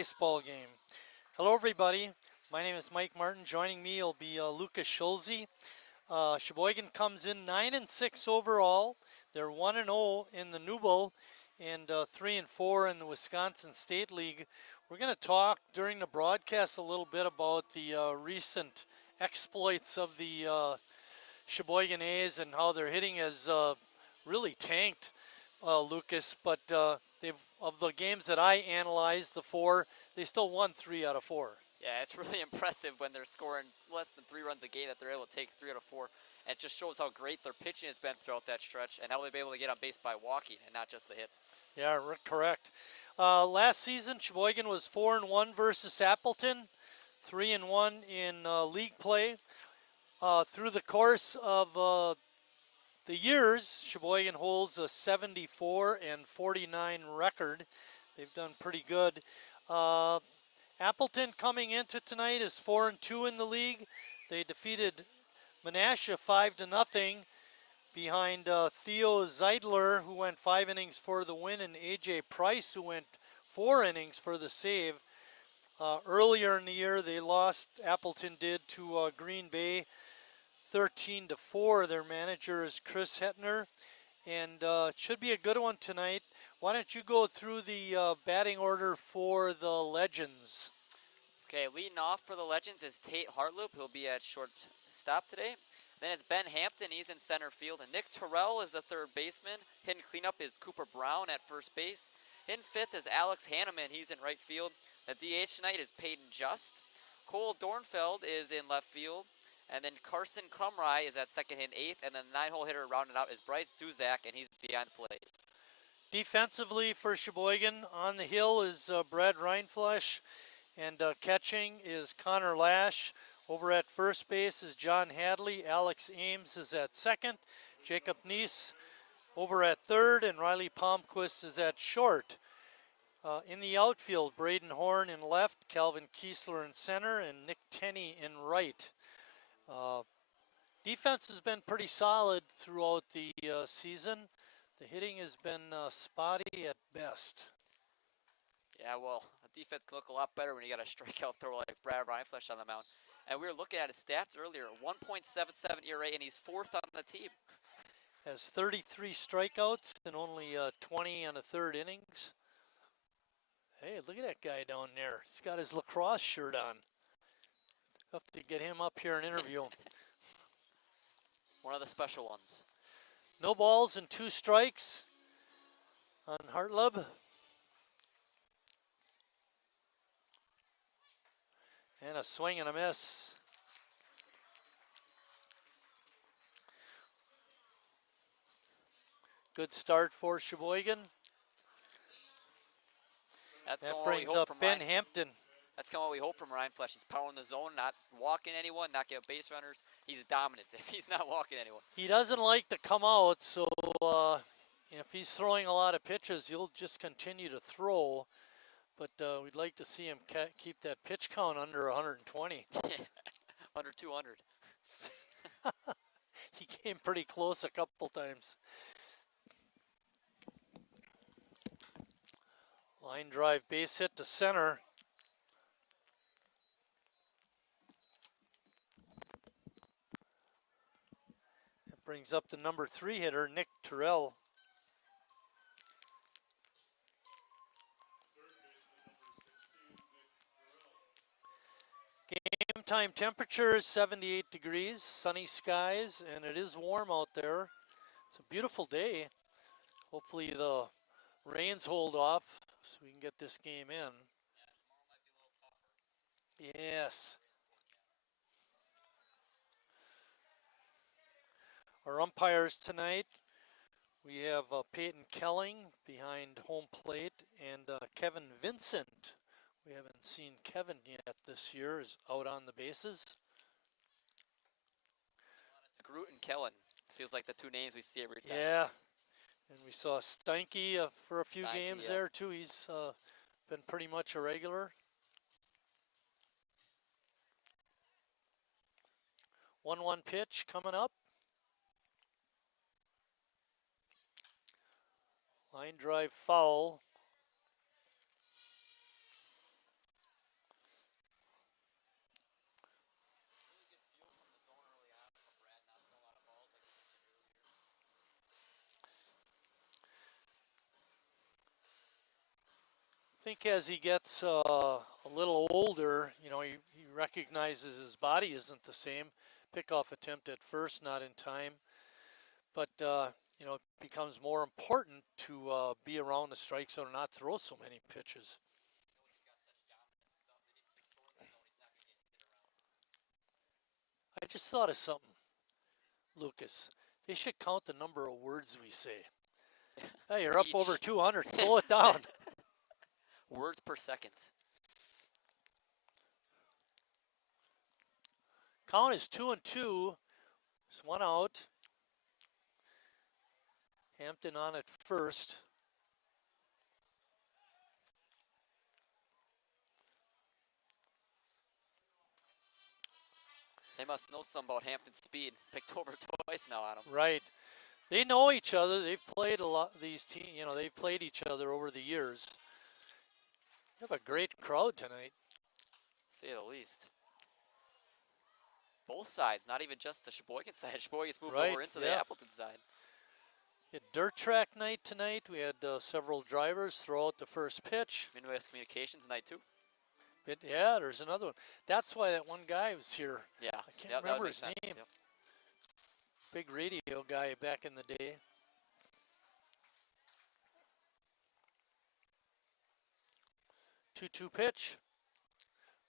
baseball game. Hello, everybody. My name is Mike Martin. Joining me will be Lucas Schulze. Sheboygan comes in 9-6 overall. They're 1-0 in the Newble and 3-4 in the Wisconsin State League. We're going to talk during the broadcast a little bit about the recent exploits of the Sheboygan A's and how their hitting has really tanked, Lucas. But they've of the games that I analyzed, the four, they still won 3 out of 4. Yeah, it's really impressive when they're scoring less than 3 runs a game that they're able to take 3 out of 4. And it just shows how great their pitching has been throughout that stretch and how they've been able to get on base by walking and not just the hits. Yeah, correct. Last season, Sheboygan was 4-1 versus Appleton, 3-1 in league play. Through the course of the years, Sheboygan holds a 74-49 record. They've done pretty good. Appleton coming into tonight is 4-2 in the league. They defeated Menasha 5-0 behind Theo Zeidler, who went 5 innings for the win, and AJ Price, who went 4 innings for the save. Earlier in the year, they lost, Appleton did, to Green Bay 13-4. Their manager is Chris Hetner, and it should be a good one tonight. Why don't you go through the batting order for the Legends? Okay, leading off for the Legends is Tate Hartloop. He'll be at shortstop today. Then it's Ben Hampton. He's in center field. And Nick Terrell is the third baseman. Hitting cleanup is Cooper Brown at first base. Hitting fifth is Alex Hanneman. He's in right field. The DH tonight is Peyton Just. Cole Dornfeld is in left field. And then Carson Crumry is at second, hitting eighth. And then the 9-hole hitter rounded out is Bryce Duzak, and he's behind the plate. Defensively for Sheboygan, on the hill is Brad Reinflesch, and catching is Connor Lash. Over at first base is John Hadley. Alex Ames is at second. Jacob Neese over at third, and Riley Palmquist is at short. In the outfield, Braden Horn in left, Calvin Kiesler in center, and Nick Tenney in right. Defense has been pretty solid throughout the season. The hitting has been spotty at best. Yeah, well, the defense can look a lot better when you got a strikeout thrower like Brad Reinflesch on the mound. And we were looking at his stats earlier, 1.77 ERA, and he's fourth on the team. Has 33 strikeouts and only 20 and a third innings. Hey, look at that guy down there. He's got his lacrosse shirt on. Have to get him up here and interview him. One of the special ones. No balls and 2 strikes on Hartlub. And a swing and a miss. Good start for Sheboygan. That brings up Ben Hampton. That's kind of what we hope from Reinflesch. He's powering the zone, not walking anyone, not getting base runners. He's dominant if he's not walking anyone. He doesn't like to come out, so if he's throwing a lot of pitches, he'll just continue to throw. But we'd like to see him keep that pitch count under 120. Under 200. He came pretty close a couple times. Line drive base hit to center. That brings up the number 3 hitter, Nick Terrell. Game time temperature is 78 degrees, sunny skies, and it is warm out there. It's a beautiful day. Hopefully the rains hold off so we can get this game in. Yes. Our umpires tonight, we have Peyton Kelling behind home plate and Kevin Vincent. We haven't seen Kevin yet this year, is out on the bases. Groot and Kellen. Feels like the 2 names we see every time. Yeah. And we saw Steinke for a few games there too. He's been pretty much a regular. 1-1 pitch coming up. Line drive foul. think as he gets a little older, you know, he recognizes his body isn't the same. Pickoff attempt at first, not in time. But, you know, it becomes more important to be around the strike zone and not throw so many pitches. I just thought of something, Lucas. They should count the number of words we say. Hey, you're up over 200. Slow it down. Words per second. Count is 2-2. There's one out. Hampton on at first. They must know something about Hampton's speed. Picked over twice now on him. Right. They know each other. They've played a lot. These teams, you know, they've played each other over the years. You have a great crowd tonight. Say the least. Both sides, not even just the Sheboygan side. Sheboygan's moved over into the Appleton side. We had dirt track night tonight. We had several drivers throw out the first pitch. Midwest Communications night too. Yeah, there's another one. That's why that one guy was here. Yeah. I can't remember his name. Yep. Big radio guy back in the day. 2-2 pitch.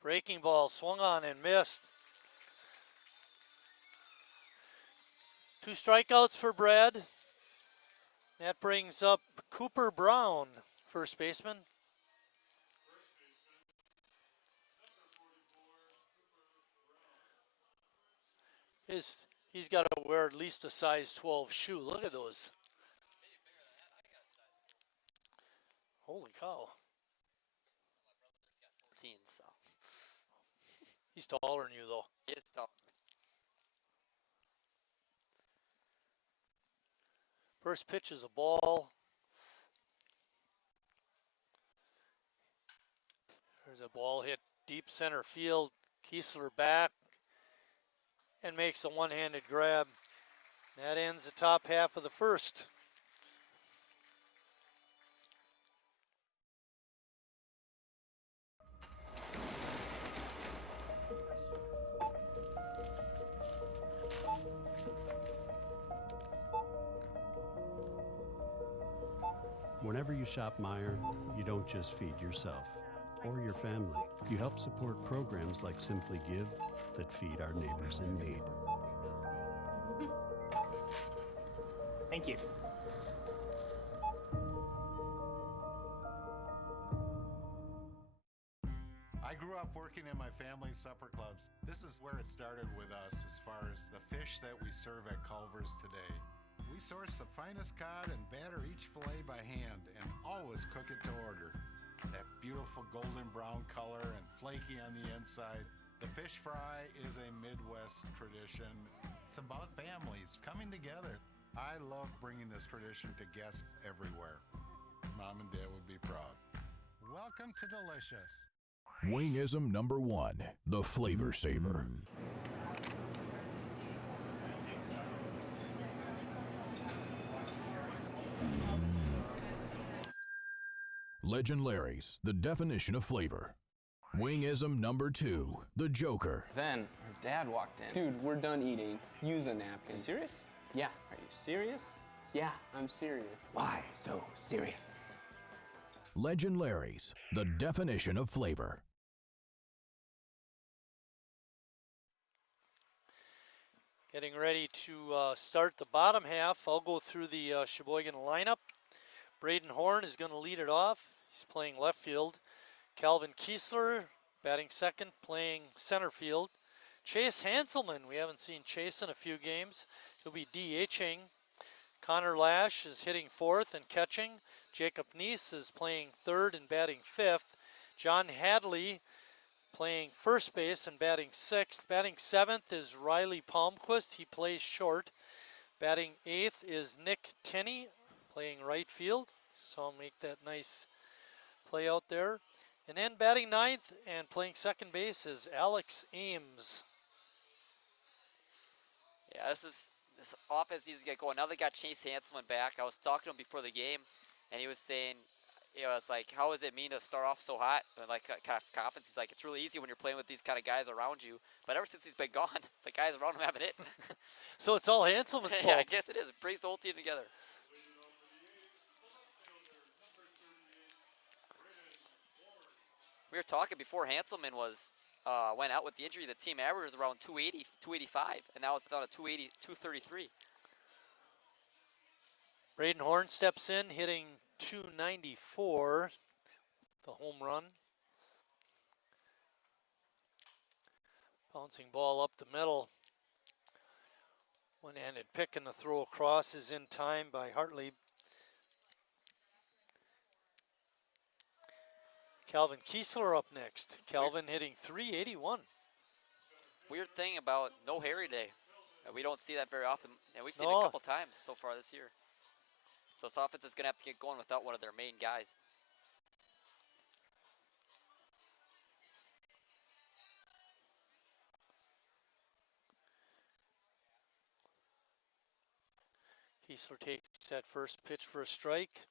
Breaking ball swung on and missed. 2 strikeouts for Brad. That brings up Cooper Brown, first baseman. He's got to wear at least a size 12 shoe. Look at those. Holy cow. 14, so. He's taller than you, though. He is tall. First pitch is a ball. There's a ball hit deep center field. Kiesler back and makes a one-handed grab. That ends the top half of the first. Whenever you shop Meijer, you don't just feed yourself or your family. You help support programs like Simply Give that feed our neighbors in need. Thank you. I grew up working in my family's supper clubs. This is where it started with us as far as the fish that we serve at Culver's today. We source the finest cod and batter each fillet by hand and always cook it to order. That beautiful golden brown color and flaky on the inside. The fish fry is a Midwest tradition. It's about families coming together. I love bringing this tradition to guests everywhere. Mom and Dad would be proud. Welcome to Delicious. Wingism number 1, the Flavor Saver. Legend Larry's, the definition of flavor. Wingism number 2, the Joker. Then her dad walked in. Dude, we're done eating. Use a napkin. You serious? Yeah. Are you serious? Yeah, I'm serious. Why so serious? Legend Larry's, the definition of flavor. Getting ready to start the bottom half. I'll go through the Sheboygan lineup. Braden Horn is going to lead it off. He's playing left field. Calvin Kiesler batting second, playing center field. Chase Hanselman, we haven't seen Chase in a few games. He'll be DHing. Connor Lash is hitting fourth and catching. Jacob Neese is playing third and batting fifth. John Hadley playing first base and batting sixth. Batting seventh is Riley Palmquist. He plays short. Batting eighth is Nick Tenney, playing right field. So I'll make that nice play out there. And then batting ninth and playing second base is Alex Ames. Yeah, this offense needs to get going. Now they got Chase Hanselman back. I was talking to him before the game, and he was saying you know, it's like, how does it mean to start off so hot? And like, kind of confidence. It's like, it's really easy when you're playing with these kind of guys around you. But ever since he's been gone, the guys around him haven't hit. So it's all Hanselman's Yeah, I fault. guess it is. It brings the whole team together. We were talking before Hanselman went out with the injury. The team average was around 280, 285, and now it's down to 280, 233. Braden Horn steps in, hitting 294, the home run. Bouncing ball up the middle. One-handed pick and the throw across is in time by Hartley. Calvin Kiesler up next. Calvin hitting 381. Weird thing about no Harry Day. We don't see that very often, and we've seen it No. a couple times so far this year. So this offense is going to have to get going without one of their main guys. Kiesler takes that first pitch for a strike.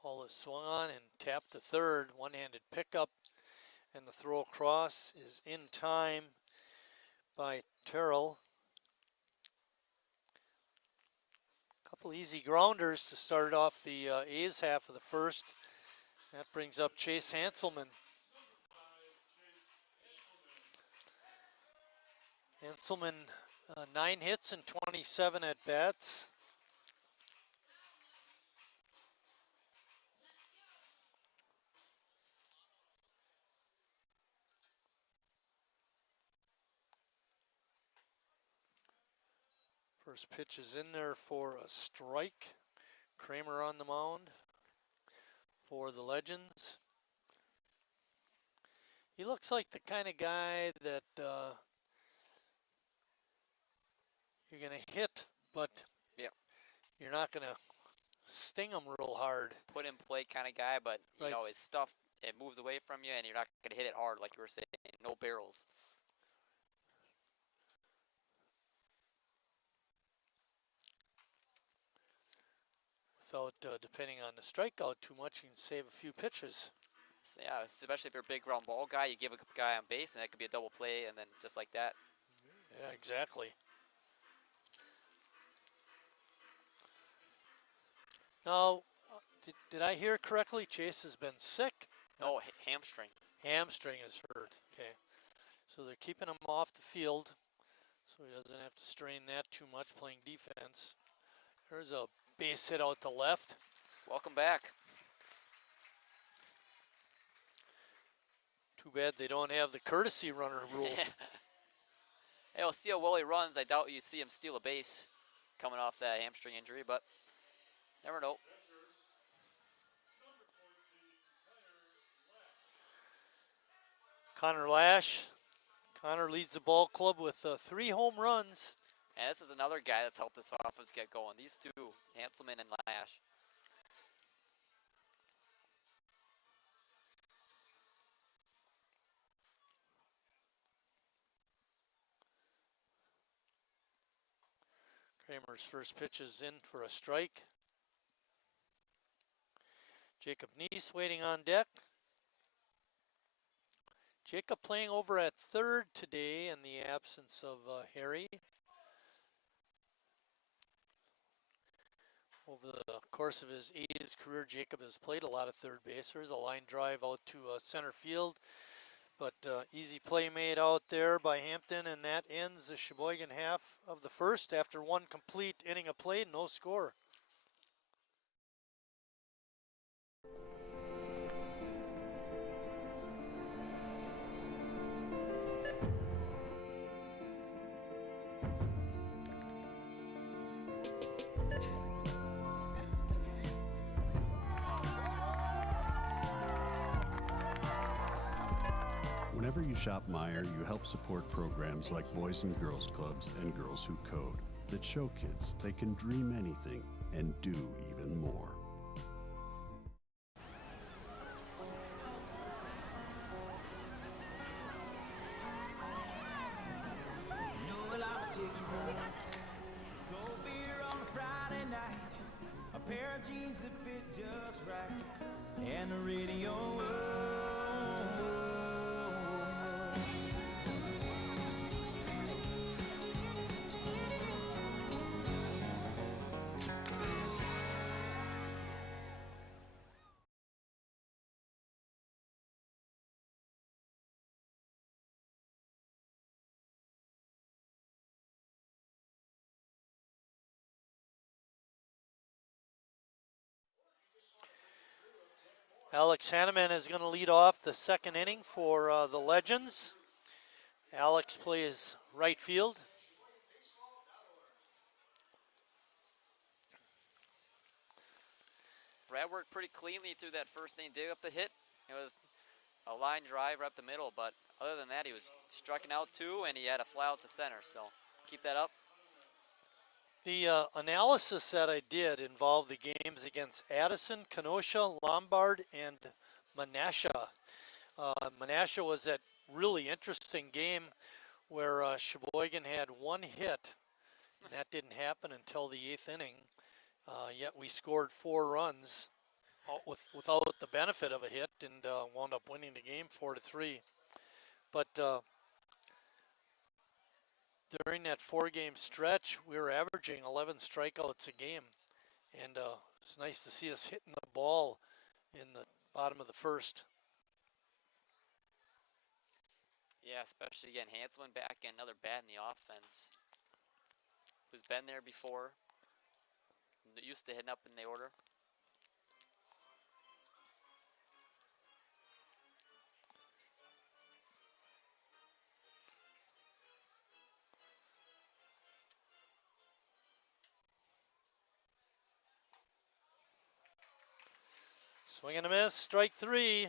Ball is swung on and tapped to third. One-handed pickup, and the throw across is in time by Terrell. Couple easy grounders to start off the A's half of the first. That brings up Chase Hanselman. Hanselman, 9 hits and 27 at bats. First pitch is in there for a strike. Kramer on the mound for the Legends. He looks like the kind of guy that you're going to hit, but Yep. you're not going to sting him real hard. Put in play kind of guy, but you Right. know, his stuff, it moves away from you, and you're not going to hit it hard like you were saying. No barrels. Without depending on the strikeout too much, you can save a few pitches. So, yeah, especially if you're a big ground ball guy, you give a guy on base, and that could be a double play, and then just like that. Yeah, exactly. Now, did I hear correctly? Chase has been sick. No, hamstring. Hamstring is hurt. Okay. So they're keeping him off the field so he doesn't have to strain that too much playing defense. There's a base hit out to left. Welcome back. Too bad they don't have the courtesy runner rule. Hey, we'll see how well he runs. I doubt you see him steal a base coming off that hamstring injury, but never know. Connor Lash. Connor leads the ball club with 3 home runs. And this is another guy that's helped this offense get going. These two, Hanselman and Lash. Kramer's first pitch is in for a strike. Jacob Neese waiting on deck. Jacob playing over at third today in the absence of Harry. Over the course of his A's career, Jacob has played a lot of third base. There's a line drive out to center field, but easy play made out there by Hampton, and that ends the Sheboygan half of the first after 1 complete inning of play, no score. Whenever you shop Meijer, you help support programs like Boys and Girls Clubs and Girls Who Code that show kids they can dream anything and do even more. and the radio. Alex Hanneman is going to lead off the second inning for the Legends. Alex plays right field. Brad worked pretty cleanly through that first inning, dig up the hit. It was a line drive right up the middle, but other than that, he was striking out 2, and he had a fly out to center, so keep that up. The analysis that I did involved the games against Addison, Kenosha, Lombard, and Menasha. Menasha was that really interesting game where Sheboygan had 1 hit, and that didn't happen until the 8th inning. Yet we scored 4 runs without the benefit of a hit and wound up winning the game 4-3. But during that 4-game stretch, we were averaging 11 strikeouts a game, and it's nice to see us hitting the ball in the bottom of the first. Yeah, especially getting Hanselman back and another bat in the offense. Who's been there before, used to hitting up in the order. Swing and a miss, strike 3.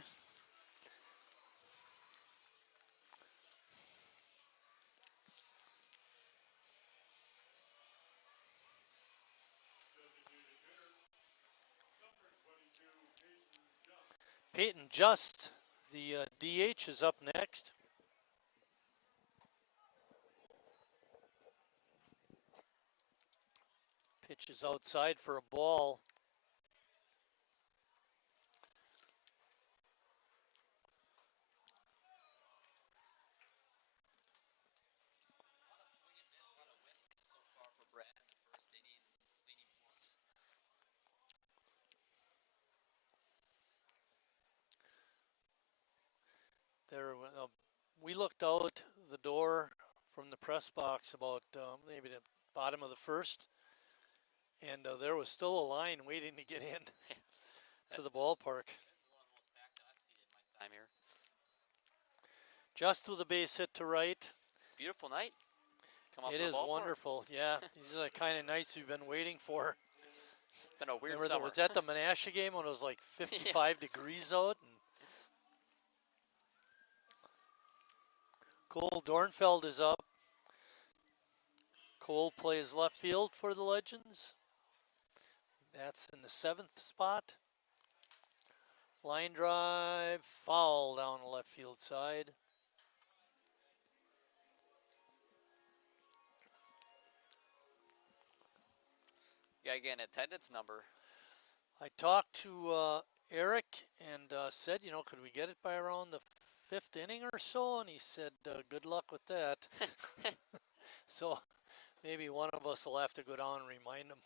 Peyton Just, the DH, is up next. Pitch is outside for a ball. There, we looked out the door from the press box about maybe the bottom of the first, and there was still a line waiting to get in to the ballpark. Time here. Just with a base hit to right. Beautiful night. Come out It to the is ballpark. wonderful. Yeah, these are the kind of nights we've been waiting for. It's been a weird Remember summer. was that the Menasha game when it was like 55 degrees out? And Cole Dornfeld is up. Cole plays left field for the Legends. That's in the 7th spot. Line drive, foul down the left field side. You gotta get an attendance number. I talked to Eric and said, you know, could we get it by around the 5th inning or so? And he said, good luck with that. So maybe one of us will have to go down and remind him.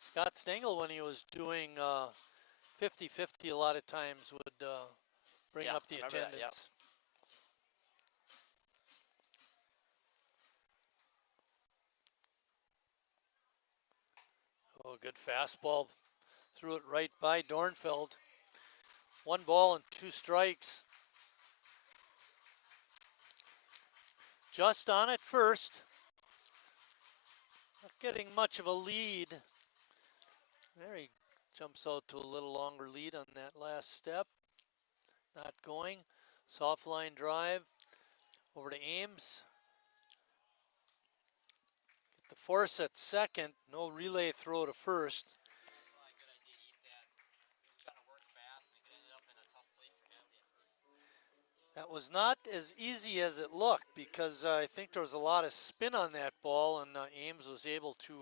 Scott Stengel, when he was doing 50-50 a lot of times, would bring up the remember that, attendance. Oh, good fastball. Threw it right by Dornfeld. 1 ball and 2 strikes. Just on at first. Not getting much of a lead. There he jumps out to a little longer lead on that last step. Not going. Soft line drive over to Ames. Get the force at second. No relay throw to first. That was not as easy as it looked because I think there was a lot of spin on that ball, and Ames was able to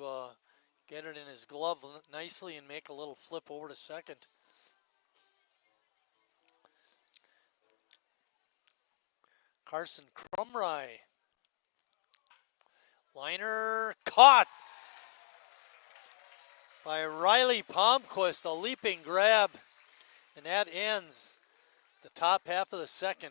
get it in his glove nicely and make a little flip over to second. Carson Crumry. Liner caught by Riley Palmquist, a leaping grab, and that ends the top half of the second.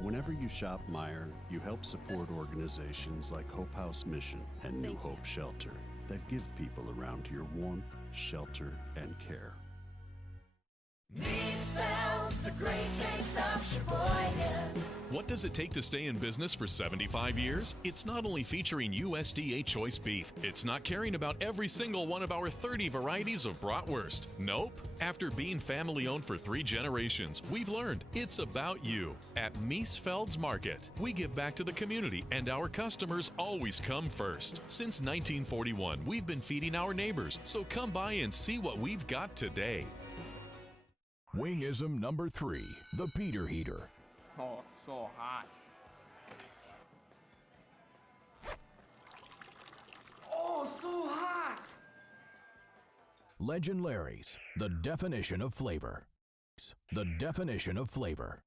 Whenever you shop Meijer, you help support organizations like Hope House Mission and New Hope Shelter that give people around here warmth, shelter, and care. Me smells the great taste of Sheboygan. What does it take to stay in business for 75 years? It's not only featuring USDA choice beef. It's not caring about every single one of our 30 varieties of bratwurst. Nope. After being family-owned for 3 generations, we've learned it's about you. At Miesfeld's Market, we give back to the community, and our customers always come first. Since 1941, we've been feeding our neighbors, so come by and see what we've got today. Wingism number 3, the Peter Heater. Oh, so hot. Oh, so hot! Legend Larry's, the definition of flavor. The definition of flavor.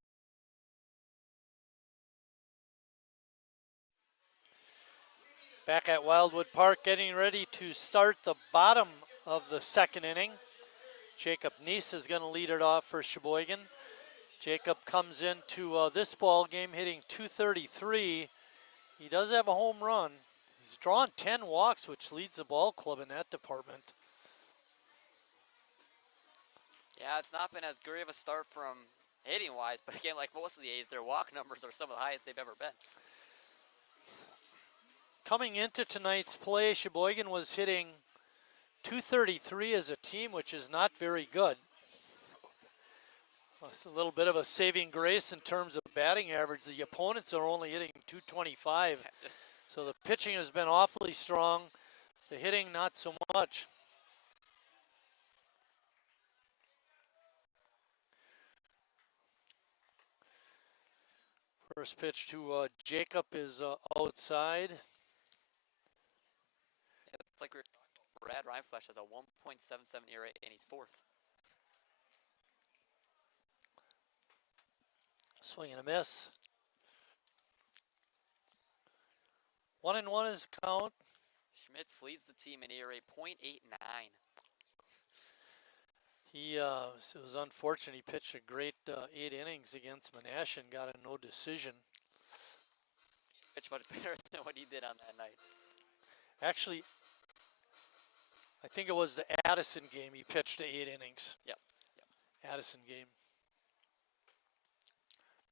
Back at Wildwood Park, getting ready to start the bottom of the second inning. Jacob Neese is going to lead it off for Sheboygan. Jacob comes into this ball game hitting .233. He does have a home run. He's drawn 10 walks, which leads the ball club in that department. Yeah, it's not been as great of a start from hitting-wise, but again, like most of the A's, their walk numbers are some of the highest they've ever been. Coming into tonight's play, Sheboygan was hitting .233 as a team, which is not very good. It's a little bit of a saving grace in terms of batting average. The opponents are only hitting .225. So the pitching has been awfully strong. The hitting, not so much. First pitch to Jacob is outside. It's like we're Brad Rhineflesh has a 1.77 ERA and he's 4th. Swing and a miss. 1-1 is count. Schmitz leads the team in ERA .89. It was unfortunate. He pitched a great 8 innings against Menashe and got a no decision. Pitched much better than what he did on that night. Actually, I think it was the Addison game. He pitched 8 innings. Yep. Addison game.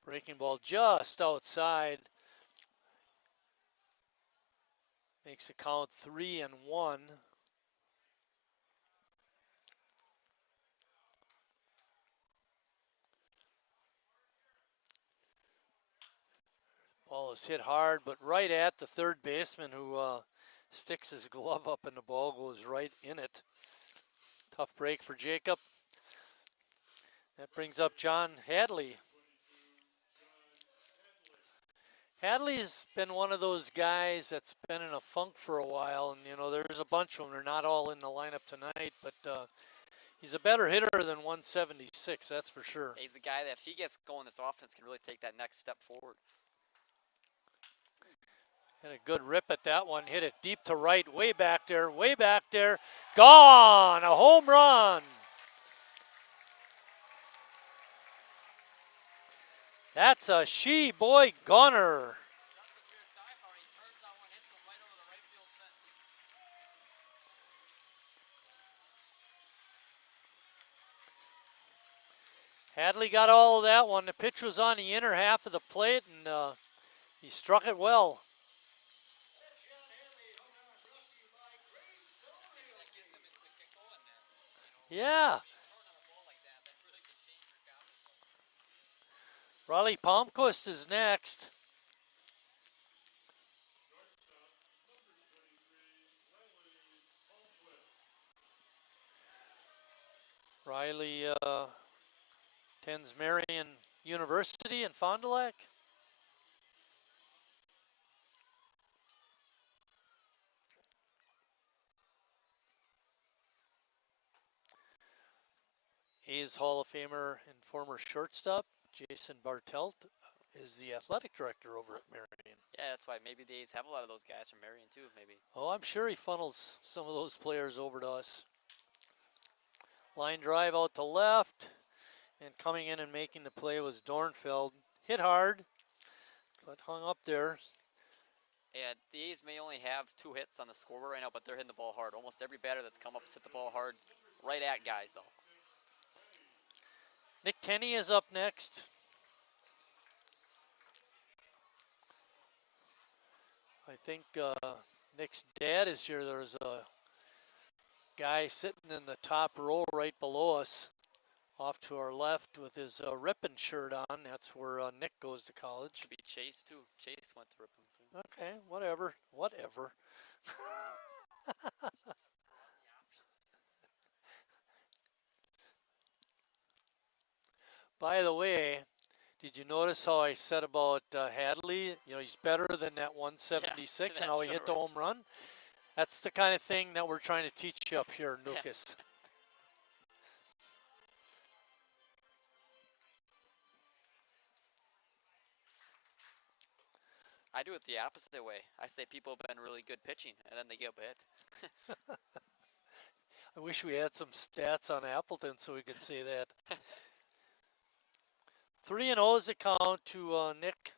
Breaking ball just outside. Makes it count 3-1. Ball is hit hard, but right at the third baseman who sticks his glove up and the ball goes right in it. Tough break for Jacob. That brings up John Hadley. Hadley's been one of those guys that's been in a funk for a while, and you know there's a bunch of them. They're not all in the lineup tonight, but he's a better hitter than 176, that's for sure. He's the guy that if he gets going, this offense can really take that next step forward. Had a good rip at that one. Hit it deep to right, way back there, Gone! A home run! That's a Sheboygan gunner. Hadley got all of that one. The pitch was on the inner half of the plate, and he struck it well. Yeah. Riley Palmquist is next. Riley attends Marion University in Fond du Lac. A's Hall of Famer and former shortstop Jason Bartelt is the athletic director over at Marion. Yeah, that's why maybe the A's have a lot of those guys from Marion too, maybe. Oh, I'm sure he funnels some of those players over to us. Line drive out to left, and coming in and making the play was Dornfeld. Hit hard, but hung up there. And the A's may only have 2 hits on the scoreboard right now, but they're hitting the ball hard. Almost every batter that's come up has hit the ball hard right at guys, though. Nick Tenney is up next. I think Nick's dad is here. There's a guy sitting in the top row right below us, off to our left with his Ripon shirt on. That's where Nick goes to college. Could be Chase, too. Chase went to Ripon, too. Okay, whatever. By the way, did you notice how I said about Hadley? You know, he's better than that 176 and how he hit the home run? That's the kind of thing that we're trying to teach you up here, Lucas. I do it the opposite way. I say people have been really good pitching, and then they get hit. I wish we had some stats on Appleton so we could say that. 3-0 is the count to Nick.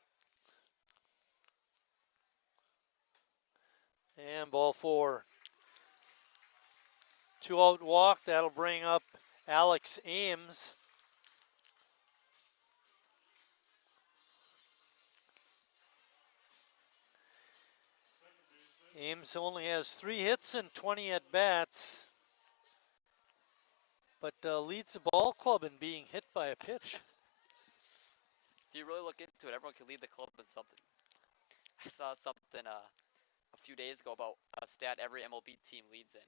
And ball 4. 2-out walk. That'll bring up Alex Ames. Ames only has 3 hits and 20 at-bats, but leads the ball club in being hit by a pitch. If you really look into it, everyone can lead the club in something. I saw something a few days ago about a stat every MLB team leads in.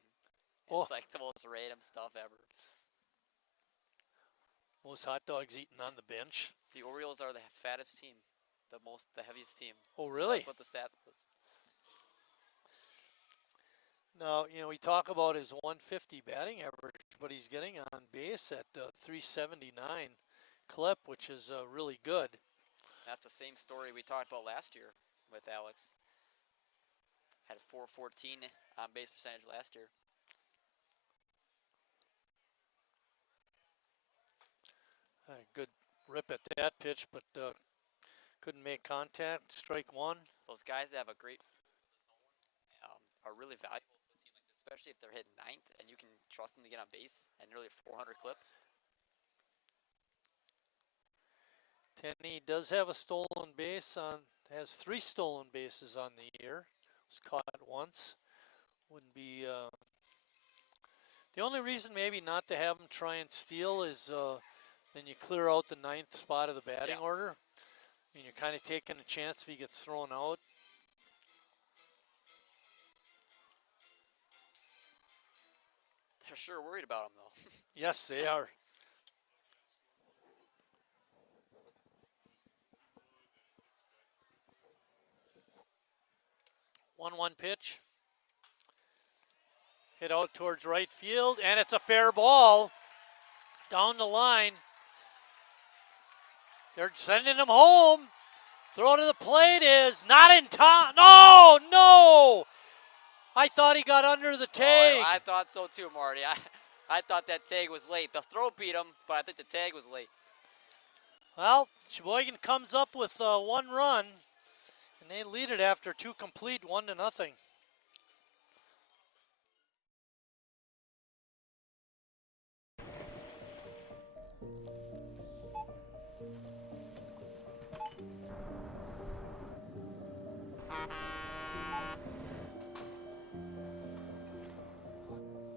It's like the most random stuff ever. Most hot dogs eaten on the bench. The Orioles are the fattest team, the heaviest team. Oh, really? That's what the stat was. Now, you know, we talk about his 150 batting average, but he's getting on base at 379 clip, which is really good. That's the same story we talked about last year with Alex. Had a 414 on base percentage last year. Good rip at that pitch, but couldn't make contact. Strike 1. Those guys that have a great are really valuable to a team like this, especially if they're hitting 9th and you can trust them to get on base and nearly 400 clip. Tenney does have a stolen base has 3 stolen bases on the year. Was caught once. Wouldn't be the only reason maybe not to have him try and steal is then you clear out the 9th spot of the batting order. I mean, you're kind of taking a chance if he gets thrown out. They're sure worried about him, though. Yes, they are. One pitch. Hit out towards right field, and it's a fair ball down the line. They're sending him home. Throw to the plate is not in time. No, no. I thought he got under the tag. Oh, I thought so too, Marty. I thought that tag was late. The throw beat him, but I think the tag was late. Well, Sheboygan comes up with 1 run, and they lead it after 2 complete, 1-0.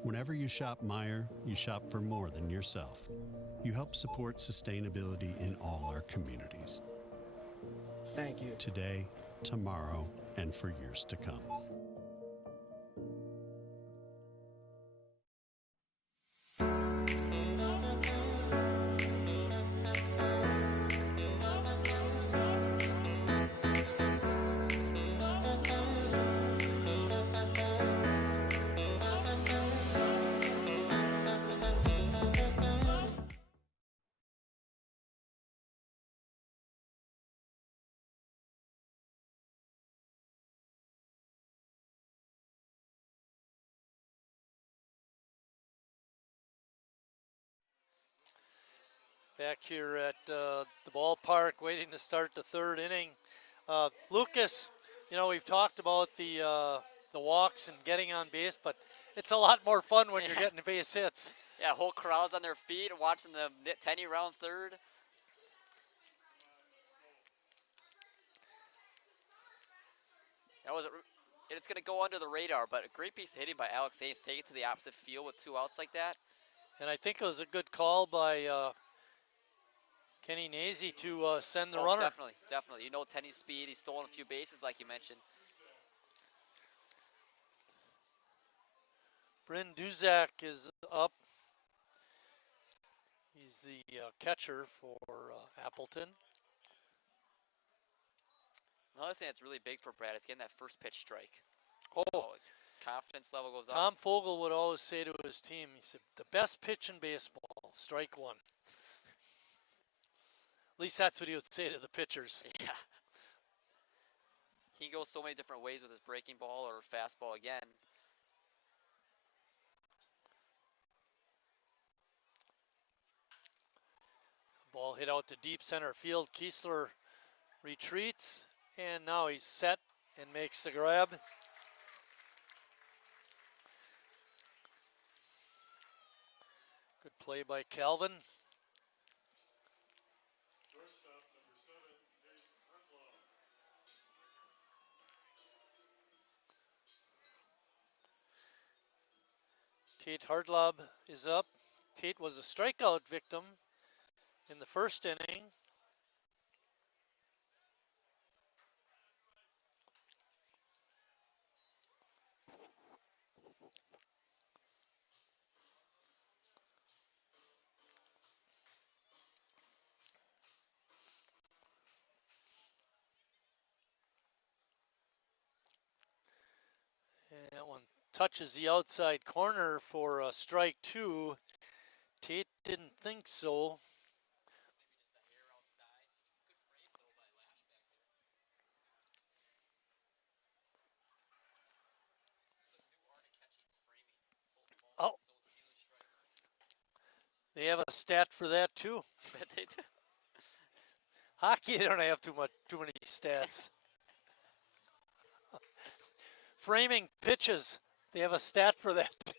Whenever you shop Meyer, you shop for more than yourself. You help support sustainability in all our communities. Thank you. Today, tomorrow, and for years to come. Back here at the ballpark, waiting to start the third inning. Lucas, you know, we've talked about the walks and getting on base, but it's a lot more fun when you're getting base hits. Yeah, whole crowd's on their feet watching the Tenny round third. It's going to go under the radar, but a great piece of hitting by Alex Ames. Take it to the opposite field with 2 outs like that. And I think it was a good call by Kenny Nazy to send the runner. Definitely. You know Tenny's speed. He's stolen a few bases, like you mentioned. Bryn Duzak is up. He's the catcher for Appleton. Another thing that's really big for Brad is getting that first pitch strike. Oh, confidence level goes up. Tom Fogel would always say to his team, he said, the best pitch in baseball, strike one. At least that's what he would say to the pitchers. Yeah. He goes so many different ways with his breaking ball or fastball again. Ball hit out to deep center field. Kiesler retreats, and now he's set and makes the grab. Good play by Calvin. Tate Hardlob is up. Tate was a strikeout victim in the first inning. And that one touches the outside corner for strike 2. Tate didn't think so. Oh, they have a stat for that too. Bet they do. Hockey, they don't have too many stats. Framing pitches, they have a stat for that.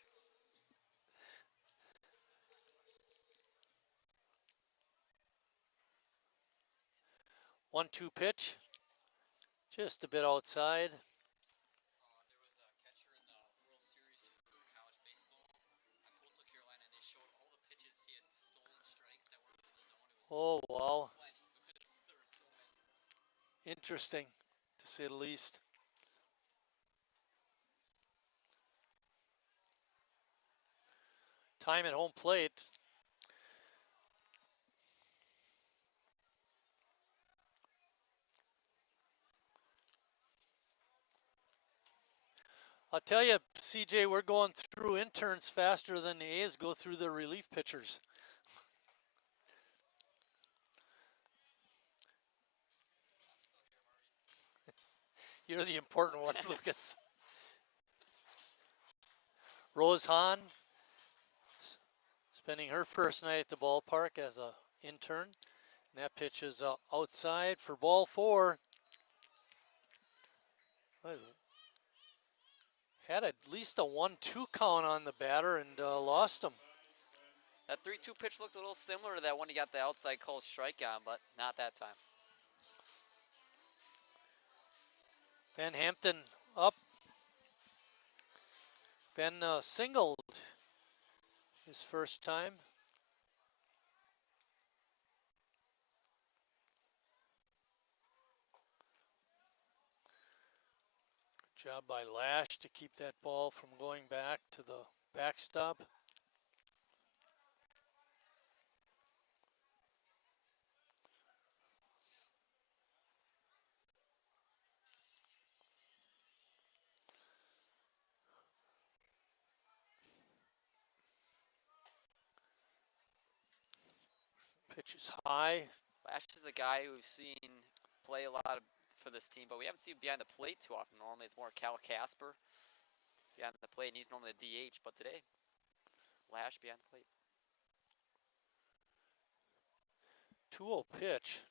1-2 pitch, just a bit outside. Oh, wow. Interesting, to say the least. Time at home plate. I'll tell you, CJ, we're going through interns faster than the A's go through their relief pitchers. You're the important one, Lucas. Rose Hahn spending her first night at the ballpark as an intern. And that pitch is outside for ball 4. Had at least a 1-2 count on the batter and lost him. That 3-2 pitch looked a little similar to that one he got the outside call strike on, but not that time. Ben Hampton up. Ben singled his first time. Good job by Lash to keep that ball from going back to the backstop. Pitch is high. Lash is a guy who we've seen play a lot for this team, but we haven't seen him behind the plate too often. Normally it's more Cal Casper behind the plate, and he's normally a DH, but today, Lash behind the plate. 2-0 pitch.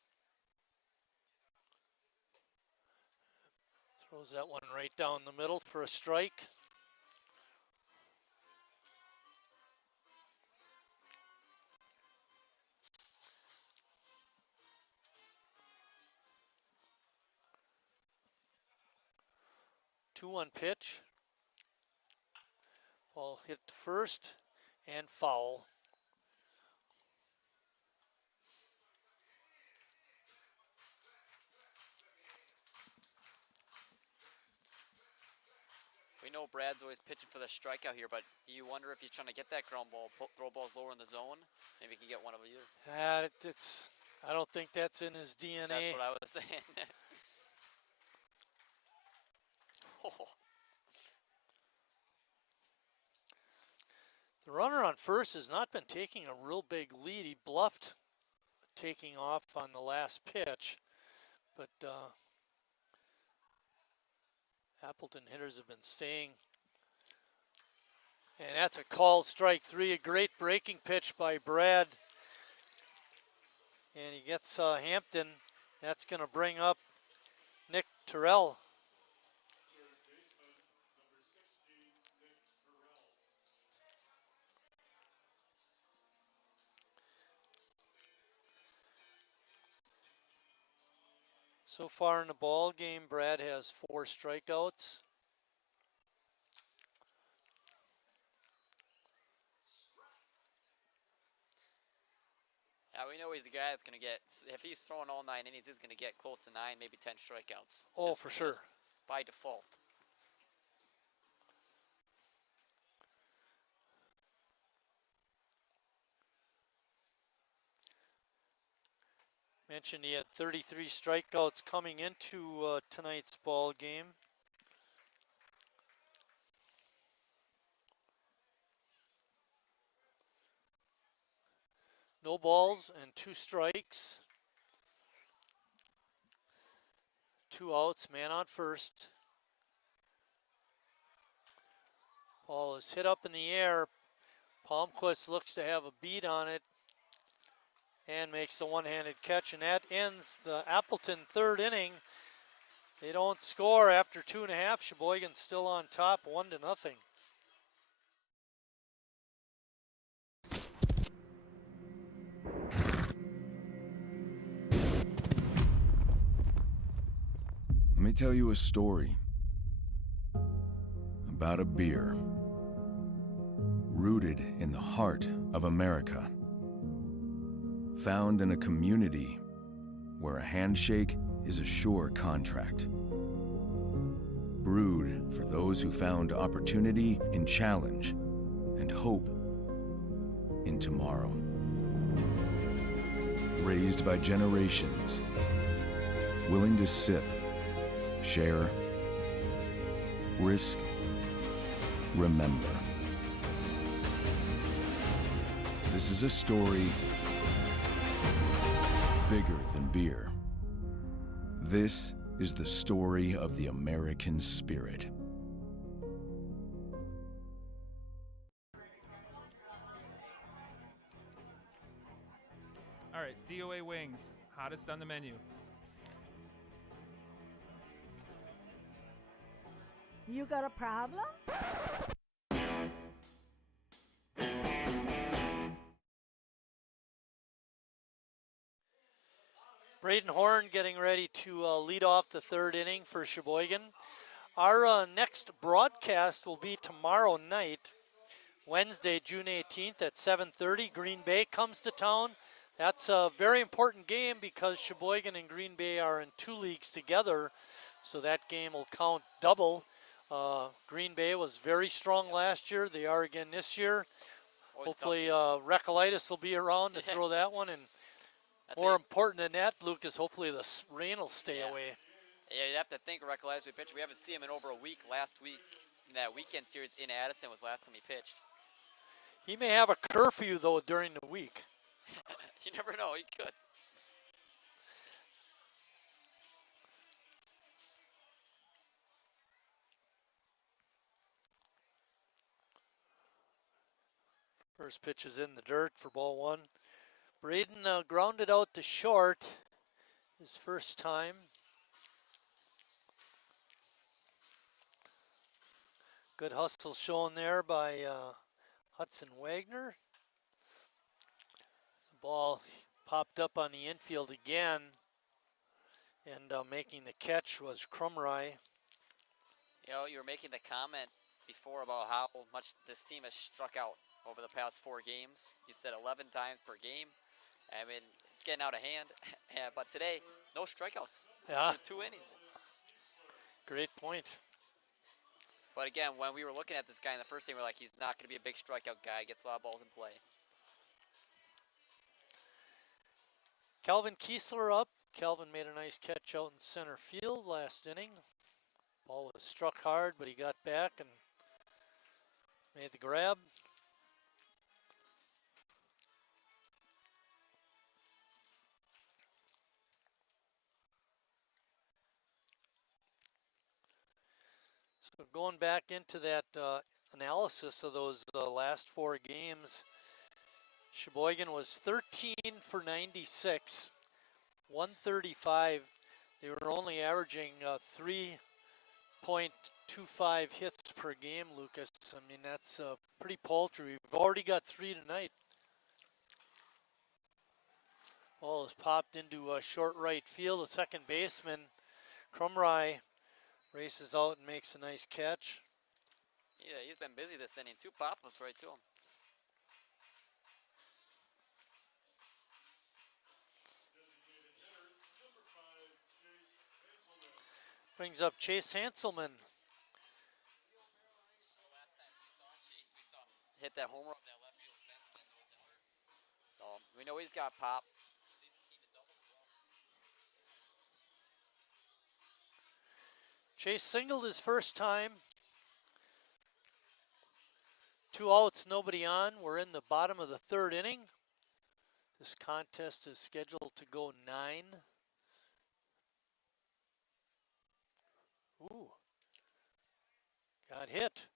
Throws that one right down the middle for a strike. Two-one pitch. Ball hit first and foul. We know Brad's always pitching for the strikeout here, but you wonder if he's trying to get that ground ball, throw balls lower in the zone. Maybe he can get one of either. I don't think that's in his DNA. That's what I was saying. Oh. The runner on first has not been taking a real big lead. He bluffed taking off on the last pitch, but Appleton hitters have been staying. And that's a called strike three, a great breaking pitch by Brad. And he gets Hampton. That's going to bring up Nick Terrell. So far in the ball game, Brad has 4 strikeouts. Yeah, we know he's the guy that's going to get, if he's throwing all 9 innings, he's going to get close to 9, maybe 10 strikeouts. Oh, for sure. Just by default. Mentioned he had 33 strikeouts coming into tonight's ball game. No balls and 2 strikes. 2 outs, man on first. Ball is hit up in the air. Palmquist looks to have a beat on it and makes the one-handed catch, and that ends the Appleton 3rd inning. They don't score after 2.5. Sheboygan's still on top, 1-0. Let me tell you a story about a beer rooted in the heart of America, found in a community where a handshake is a sure contract, brewed for those who found opportunity in challenge and hope in tomorrow, raised by generations, willing to sip, share, risk, remember. This is a story bigger than beer. This is the story of the American spirit. All right, DOA wings, hottest on the menu. You got a problem? Braden Horn getting ready to lead off the 3rd inning for Sheboygan. Our next broadcast will be tomorrow night Wednesday, June 18th at 7:30. Green Bay comes to town. That's a very important game because Sheboygan and Green Bay are in 2 leagues together, so that game will count double. Green Bay was very strong last year. They are again this year. Always Hopefully Recolitis will be around to throw that one. And more important than that, Lucas, hopefully the rain will stay away. Yeah, you have to think Recolitis we pitched. We haven't seen him in over a week. Last week, that weekend series in Addison was last time he pitched. He may have a curfew, though, during the week. You never know, he could. First pitch is in the dirt for ball 1. Braden grounded out to short his first time. Good hustle shown there by Hudson Wagner. The ball popped up on the infield again, and making the catch was Crumry. You know, you were making the comment before about how much this team has struck out over the past 4 games. You said 11 times per game. I mean, it's getting out of hand. But today, no strikeouts. Yeah. 2 innings. Great point. But again, when we were looking at this guy in the first game, we're like, he's not going to be a big strikeout guy. Gets a lot of balls in play. Calvin Kiesler up. Calvin made a nice catch out in center field last inning. Ball was struck hard, but he got back and made the grab. So going back into that analysis of those last 4 games, Sheboygan was 13 for 96, 135. They were only averaging 3.25 hits per game, Lucas. I mean, that's pretty paltry. We've already got 3 tonight. Ball is popped into short right field. The second baseman, Crumry, races out and makes a nice catch. Yeah, he's been busy this inning. 2 pop-ups right to him. Brings up Chase Hanselman. Last time we saw Chase, we saw him hit that homer up that left field fence, then no doubter. So we know he's got pop. Chase singled his first time. 2 outs, nobody on. We're in the bottom of the 3rd inning. This contest is scheduled to go 9. Ooh. Got hit.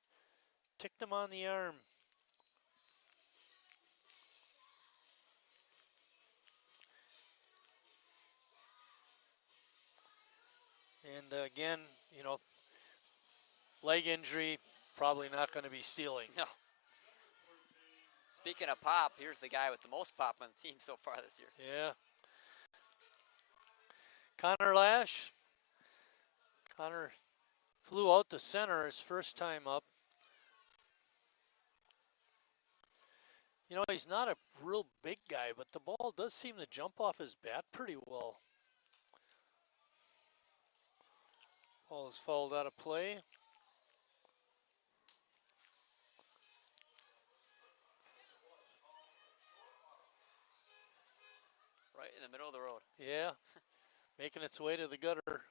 Ticked him on the arm. And again, you know, leg injury, probably not going to be stealing. No. Speaking of pop, here's the guy with the most pop on the team so far this year. Yeah. Connor Lash. Connor flew out to center his first time up. You know, he's not a real big guy, but the ball does seem to jump off his bat pretty well. Ball is fouled out of play. Right in the middle of the road. Yeah, making its way to the gutter.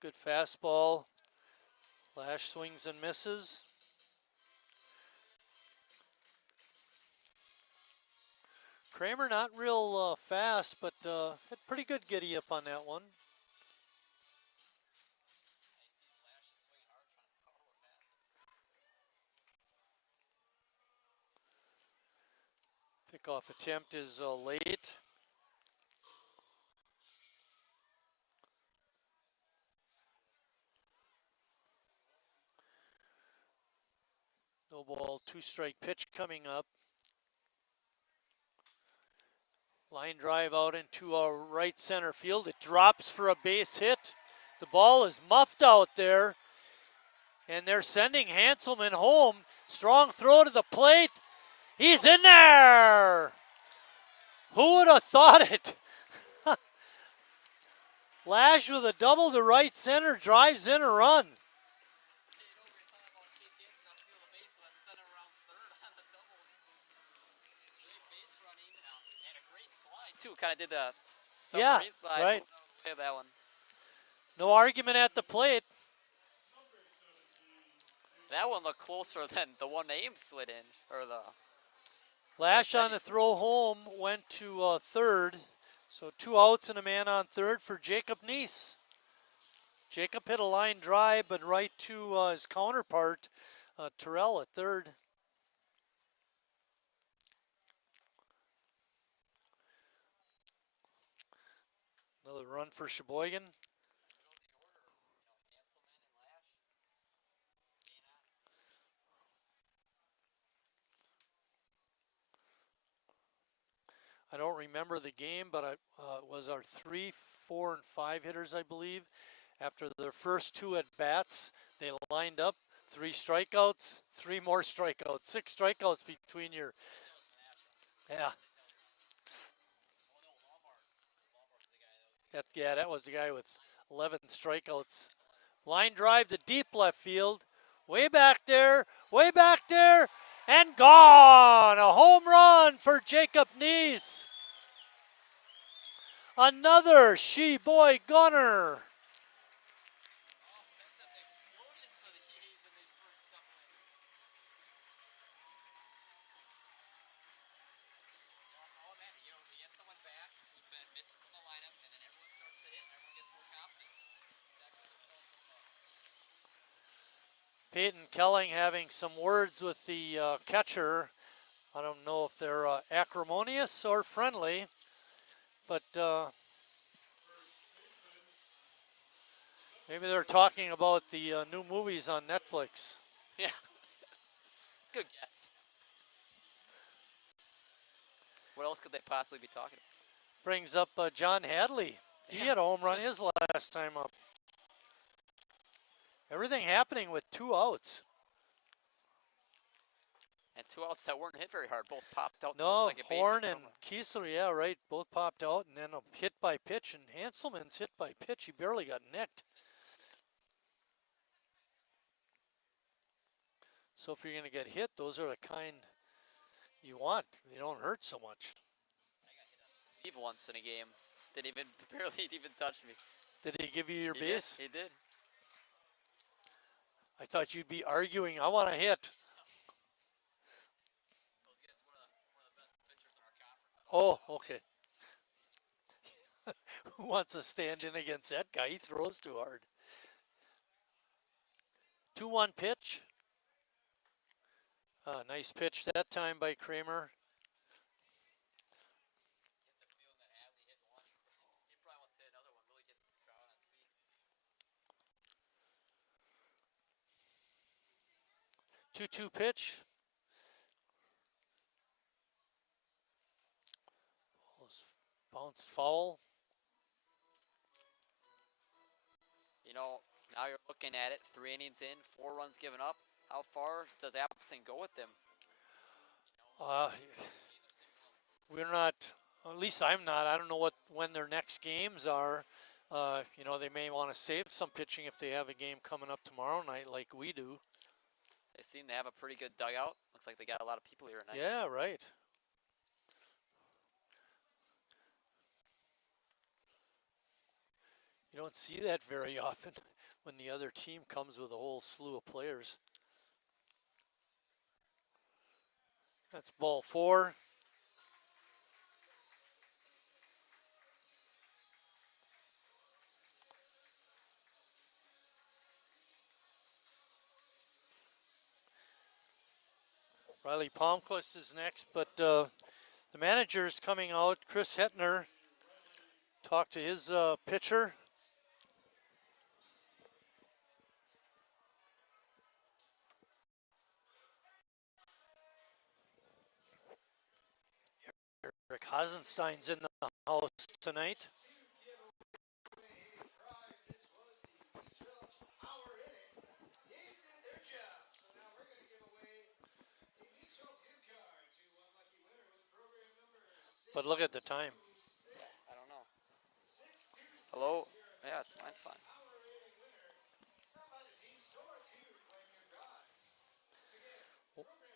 Good fastball. Lash swings and misses. Kramer not real fast, but had pretty good giddy up on that one. Pickoff attempt is late. No No ball, 2-strike pitch coming up. Line drive out into right center field. It drops for a base hit. The ball is muffed out there. And they're sending Hanselman home. Strong throw to the plate. He's in there. Who would have thought it? Lash with a double to right center, drives in a run. Too kind of did the Yeah, submarine slide. right. Play that one. No argument at the plate. That one looked closer than the one Ames slid in, or the. Lash on the throw home went to third. So 2 outs and a man on third for Jacob Neese. Jacob hit a line drive, but right to his counterpart, Terrell at third. Another run for Sheboygan. I don't remember the game, but it was our 3, 4, and 5 hitters, I believe. After their first 2 at bats, they lined up 3 strikeouts, 3 more strikeouts, 6 strikeouts between your. Yeah. That was the guy with 11 strikeouts. Line drive to deep left field. Way back there, and gone! A home run for Jacob Neese. Another Sheboygunner. Peyton Kelling having some words with the catcher. I don't know if they're acrimonious or friendly, but maybe they're talking about the new movies on Netflix. Yeah. Good guess. What else could they possibly be talking about? Brings up John Hadley. He had a home run his last time up. Everything happening with 2 outs. And 2 outs that weren't hit very hard. Both popped out. No, to the second Horn baseman. and Kiesler, yeah, right. Both popped out, and then a hit by pitch. And Hanselman's hit by pitch. He barely got nicked. So if you're going to get hit, those are the kind you want. They don't hurt so much. Steve once in a game. Didn't even barely even touch me. Did he give you your He base? Did. He did. I thought you'd be arguing. I want a hit. Oh, okay. Who wants to stand in against that guy? He throws too hard. 2-1 pitch. Nice pitch that time by Kramer. Two pitch. Bounce foul. You know, now you're looking at it. 3 innings in, 4 runs given up. How far does Appleton go with them? We're not, at least I'm not. I don't know when their next games are. You know, they may want to save some pitching if they have a game coming up tomorrow night like we do. They seem to have a pretty good dugout. Looks like they got a lot of people here tonight. Yeah, right. You don't see that very often when the other team comes with a whole slew of players. That's ball 4. Riley Palmquist is next, but the manager's coming out. Chris Hetner talked to his pitcher. Hasenstein's in the house tonight. But look at the time. I don't know. Hello? Yeah, mine's fine.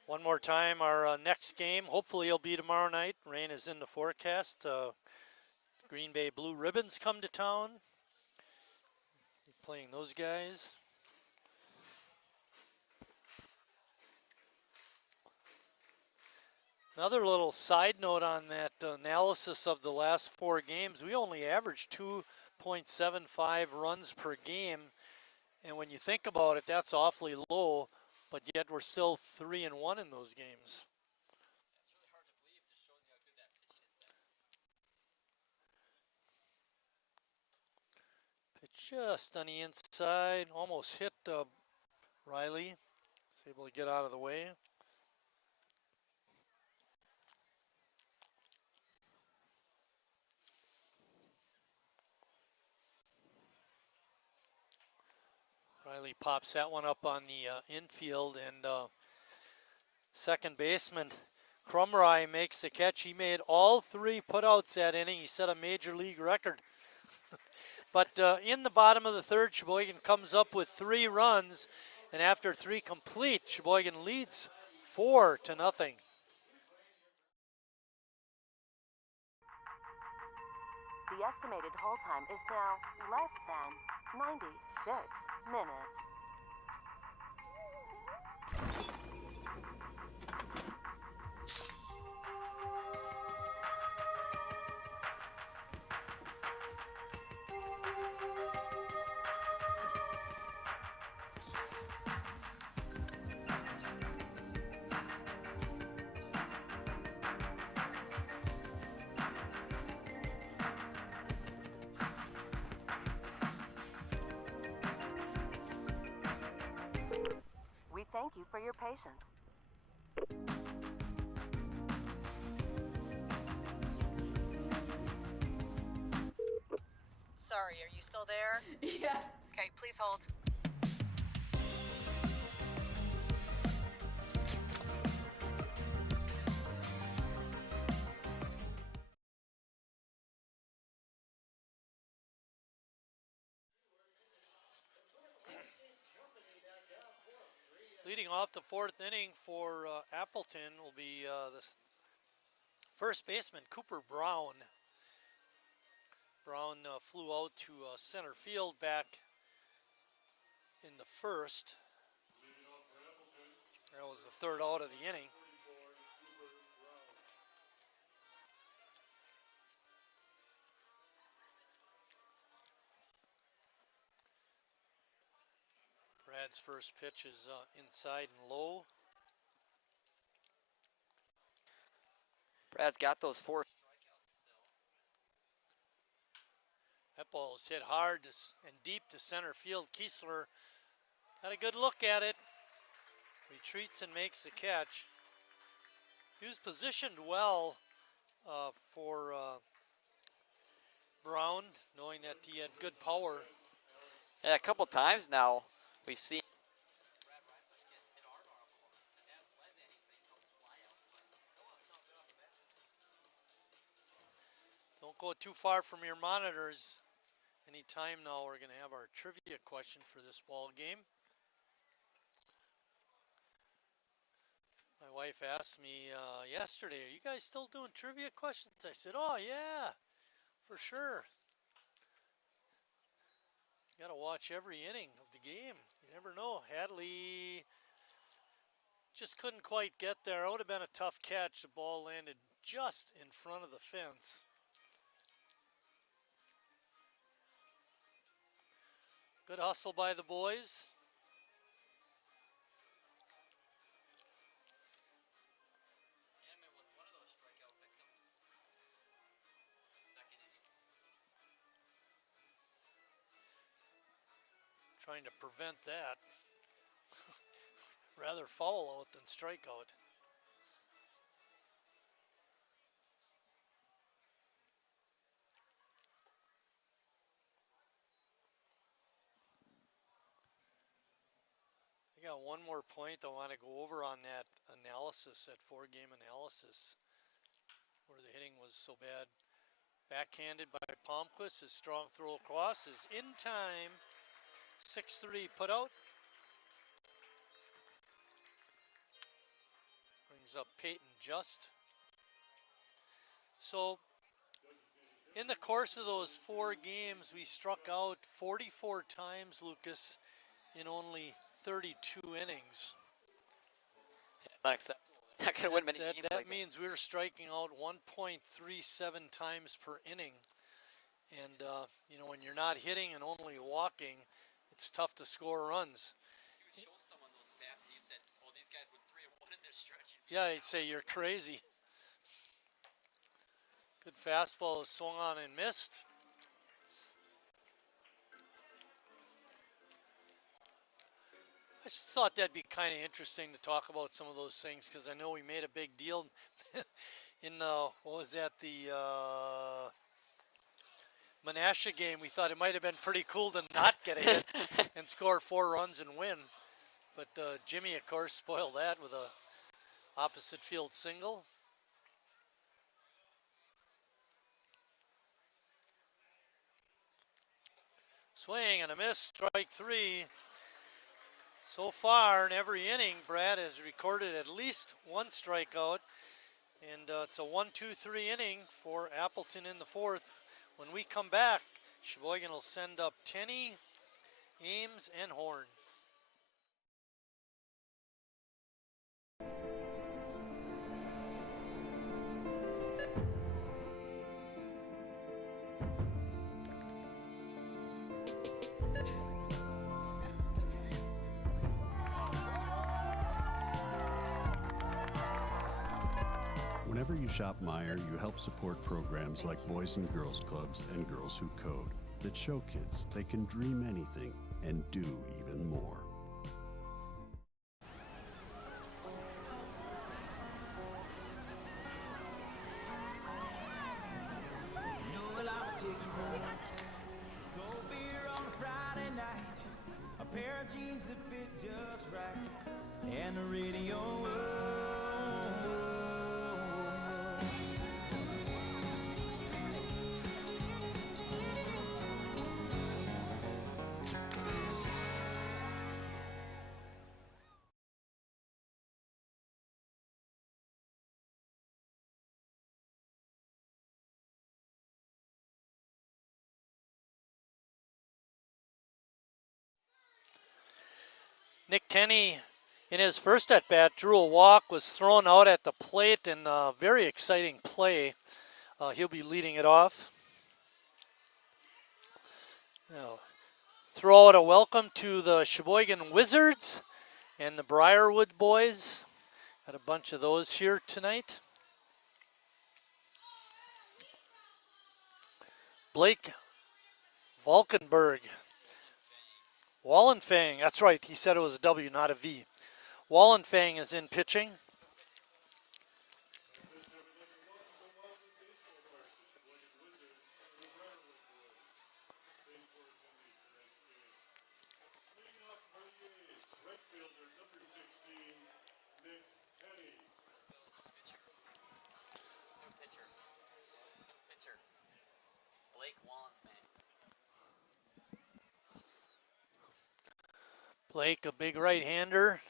One more time, our next game, hopefully it'll be tomorrow night. Rain is in the forecast. Green Bay Blue Ribbons come to town. Playing those guys. Another little side note on that analysis of the last 4 games, we only averaged 2.75 runs per game. And when you think about it, that's awfully low, but yet we're still 3-1 in those games. Pitch just on the inside, almost hit Riley. Was able to get out of the way. Riley pops that one up on the infield, and second baseman Crumry makes the catch. He made all 3 putouts that inning. He set a major league record. But in the bottom of the 3rd, Sheboygan comes up with 3 runs, and after 3 complete, Sheboygan leads 4-0. The estimated hold time is now less than 96 minutes. Thank you for your patience. Sorry, are you still there? Yes. Okay, please hold. Leading off the 4th inning for Appleton will be the first baseman, Cooper Brown. Brown flew out to center field back in the 1st. That was the 3rd out of the inning. Brad's first pitch is inside and low. Brad's got those 4 strikeouts still. That ball is hit hard and deep to center field. Kiesler had a good look at it. Retreats and makes the catch. He was positioned well for Brown, knowing that he had good power. Yeah, a couple times now we've seen Don't go too far from your monitors. Anytime now we're going to have our trivia question for this ball game. My wife asked me yesterday, are you guys still doing trivia questions? I said, oh yeah, for sure. You got to watch every inning of the game. You never know. Hadley just couldn't quite get there. It would have been a tough catch. The ball landed just in front of the fence. Good hustle by the boys. Trying to prevent that. Rather foul out than strike out. more point I want to go over on that analysis, that 4-game analysis, where the hitting was so bad. Backhanded by Palmquist. His strong throw across is in time. 6-3 put out. Brings up Peyton Just. So in the course of those 4 games, we struck out 44 times, Lucas, in only 32 innings. It's not acceptable. Not going to win many games That like means we were striking out 1.37 times per inning. And, you know, when you're not hitting and only walking, it's tough to score runs. You would show someone those stats and you said, oh, these guys went 3-1 in this stretch. Yeah, he'd say you're crazy. Good fastball is swung on and missed. I just thought that'd be kind of interesting to talk about some of those things because I know we made a big deal in what was that, the Menasha game. We thought it might have been pretty cool to not get a hit and score 4 runs and win. But Jimmy, of course, spoiled that with a opposite field single. Swing and a miss, strike 3. So far in every inning, Brad has recorded at least 1 strikeout, and it's a 1-2-3 inning for Appleton in the 4th. When we come back, Sheboygan will send up Tenney, Ames, and Horn. Whenever you shop Meijer, you help support programs like Boys and Girls Clubs and Girls Who Code that show kids they can dream anything and do even more. A pair of jeans that fit just right, and the radio. Nick Tenney, in his first at-bat, drew a walk, was thrown out at the plate in a very exciting play. He'll be leading it off. Now, throw out a welcome to the Sheboygan Wizards and the Briarwood boys. Got a bunch of those here tonight. Blake Valkenburg. Wallenfang, that's right, he said it was a W, not a V. Wallenfang is in pitching. Blake, a big right-hander.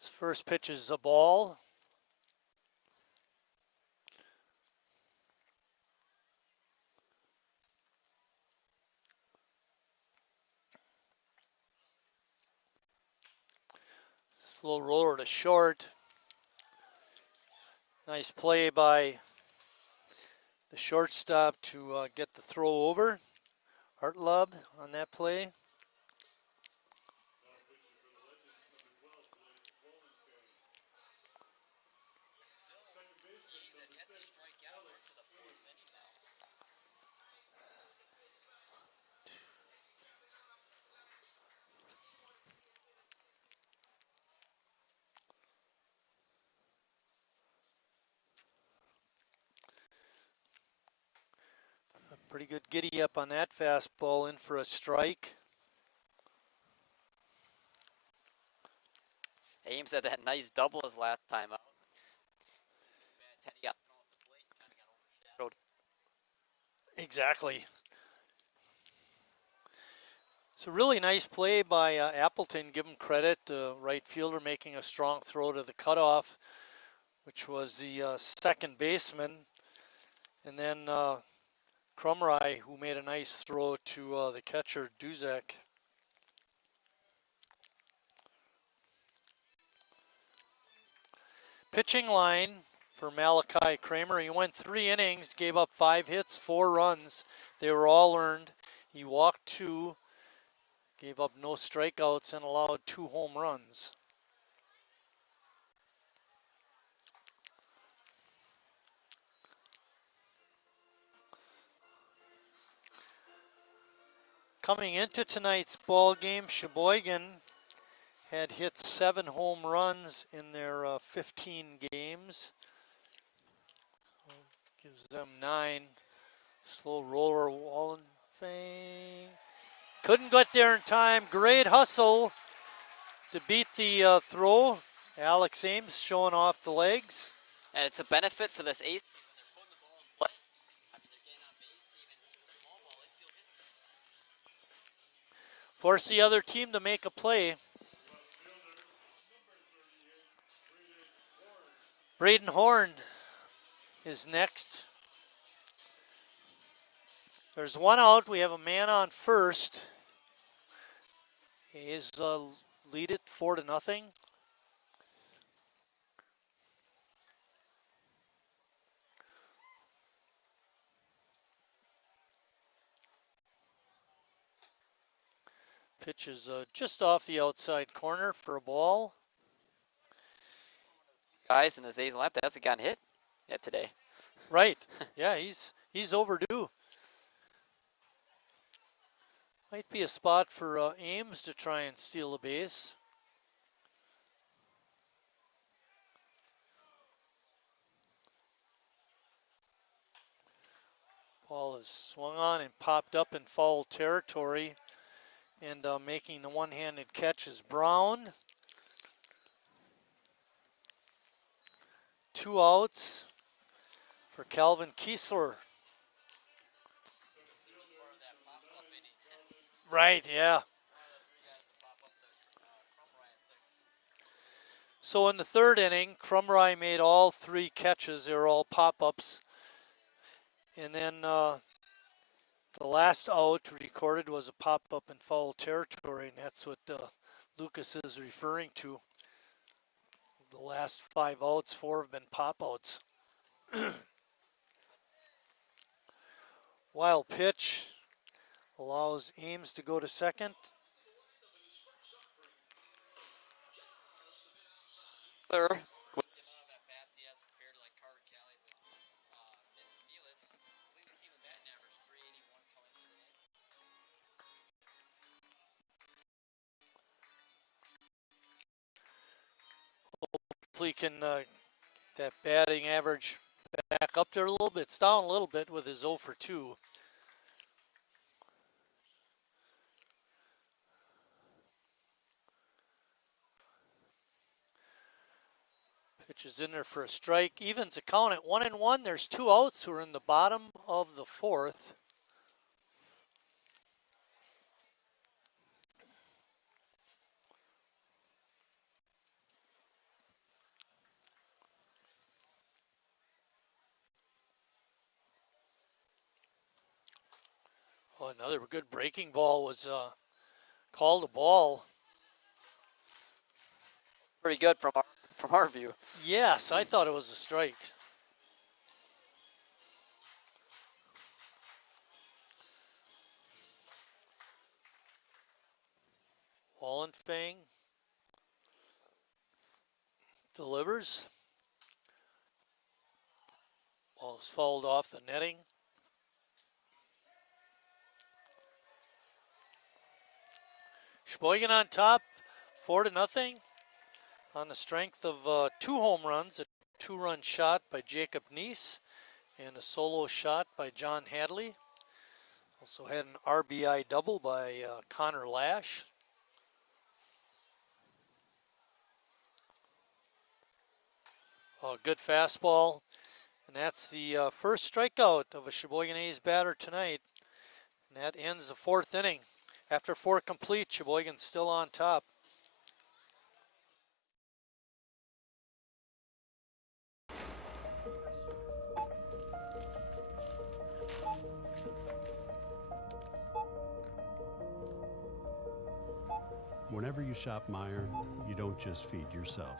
His first pitch is a ball. Slow roller to short. Nice play by the shortstop to get the throw over. Hartlub on that play. Pretty good giddy up on that fastball, in for a strike. Ames had that nice double his last time out. Teddy got thrown off the plate, kind of got overshadowed. Exactly. It's a really nice play by Appleton. Give him credit. Right fielder making a strong throw to the cutoff, which was the second baseman. And then Krumrye, who made a nice throw to the catcher, Duzek. Pitching line for Malachi Kramer. He went 3 innings, gave up 5 hits, 4 runs. They were all earned. He walked 2, gave up no strikeouts, and allowed 2 home runs. Coming into tonight's ball game, Sheboygan had hit 7 home runs in their 15 games. Gives them 9. Slow roller, Wallenfang. Couldn't get there in time. Great hustle to beat the throw. Alex Ames showing off the legs. And it's a benefit for this ace when they're putting the ball in play. I mean, they're getting on base, even if it's a small ball, infield hits. Force the other team to make a play. Braden Horn is next. There's 1 out. We have a man on first. He's lead it 4-0. Pitch is just off the outside corner for a ball. Guys in the A's lap, that hasn't gotten hit yet today. Right. Yeah, he's overdue. Might be a spot for Ames to try and steal a base. Ball is swung on and popped up in foul territory. And making the one-handed catch is Brown. 2 outs for Calvin Kiesler. Right, yeah. So in the 3rd inning, Krumrye made all 3 catches. They were all pop-ups. And then the last out recorded was a pop-up in foul territory, and that's what Lucas is referring to. The last 5 outs, 4 have been pop-outs. Wild pitch allows Ames to go to second. Sir, with the amount of at-bats he has compared to like Carter Callie's and Neelitz, leading the team with batting average 381 coming today. Hopefully can that batting average back up there a little bit. It's down a little bit with his 0 for 2. Pitch is in there for a strike. Evens the count at 1-1. There's 2 outs who are in the bottom of the 4th. Oh, another good breaking ball was called a ball. Pretty good from our view. Yes, I thought it was a strike. Wallenfang delivers. Ball is fouled off the netting. Sheboygan on top, 4-0, on the strength of 2 home runs, a 2-run shot by Jacob Neese and a solo shot by John Hadley. Also had an RBI double by Connor Lash. A good fastball. And that's the first strikeout of a Sheboygan A's batter tonight. And that ends the fourth inning. After 4 complete, Sheboygan's still on top. Whenever you shop Meijer, you don't just feed yourself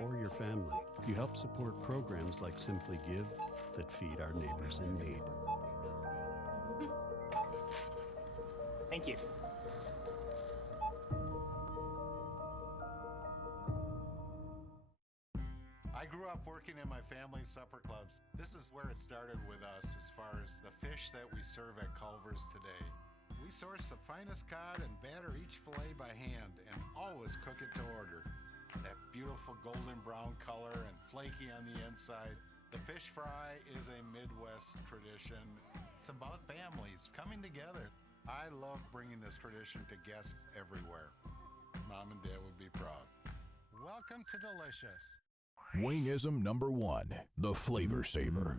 or your family. You help support programs like Simply Give that feed our neighbors in need. Thank you. I grew up working in my family's supper clubs. This is where it started with us as far as the fish that we serve at Culver's today. We source the finest cod and batter each fillet by hand and always cook it to order. That beautiful golden brown color and flaky on the inside. The fish fry is a Midwest tradition. It's about families coming together. I love bringing this tradition to guests everywhere. Mom and Dad would be proud. Welcome to Delicious. Wingism number 1, the Flavor Saver.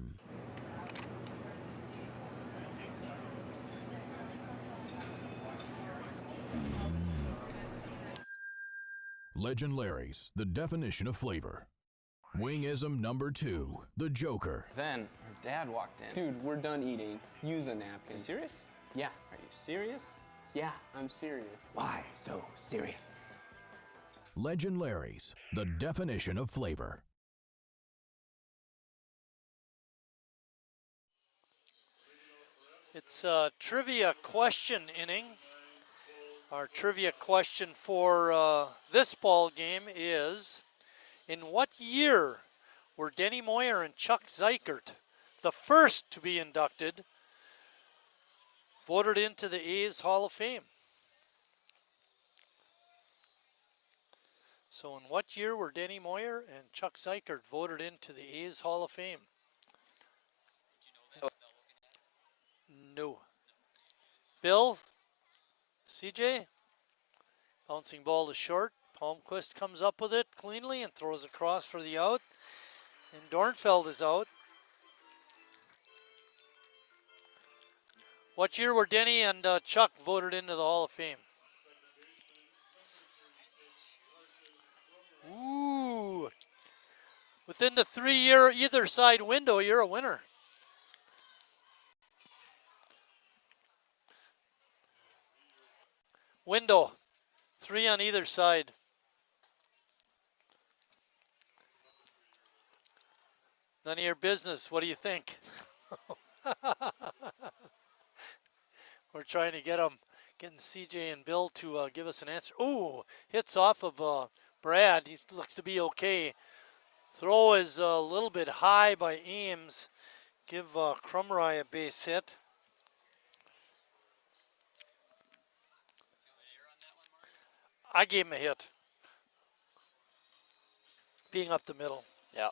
Legend Larry's, the definition of flavor. Wingism number 2, the Joker. Then her dad walked in. Dude, we're done eating. Use a napkin. Are you serious? Yeah. Are you serious? Yeah, I'm serious. Why so serious? Legend Larry's, the definition of flavor. It's a trivia question inning. Our trivia question for this ball game is, in what year were Denny Moyer and Chuck Zeikert the first to be inducted, voted into the A's Hall of Fame? So in what year were Denny Moyer and Chuck Zeikert voted into the A's Hall of Fame? No. Bill? CJ? Bouncing ball to short. Palmquist comes up with it cleanly and throws across for the out. And Dornfeld is out. What year were Denny and Chuck voted into the Hall of Fame? Ooh. Within the 3-year either side window, you're a winner. Window. 3 on either side. None of your business. What do you think? We're trying to getting CJ and Bill to give us an answer. Ooh, hits off of Brad. He looks to be okay. Throw is a little bit high by Ames. Give Crumry a base hit. I gave him a hit. Being up the middle. Yeah.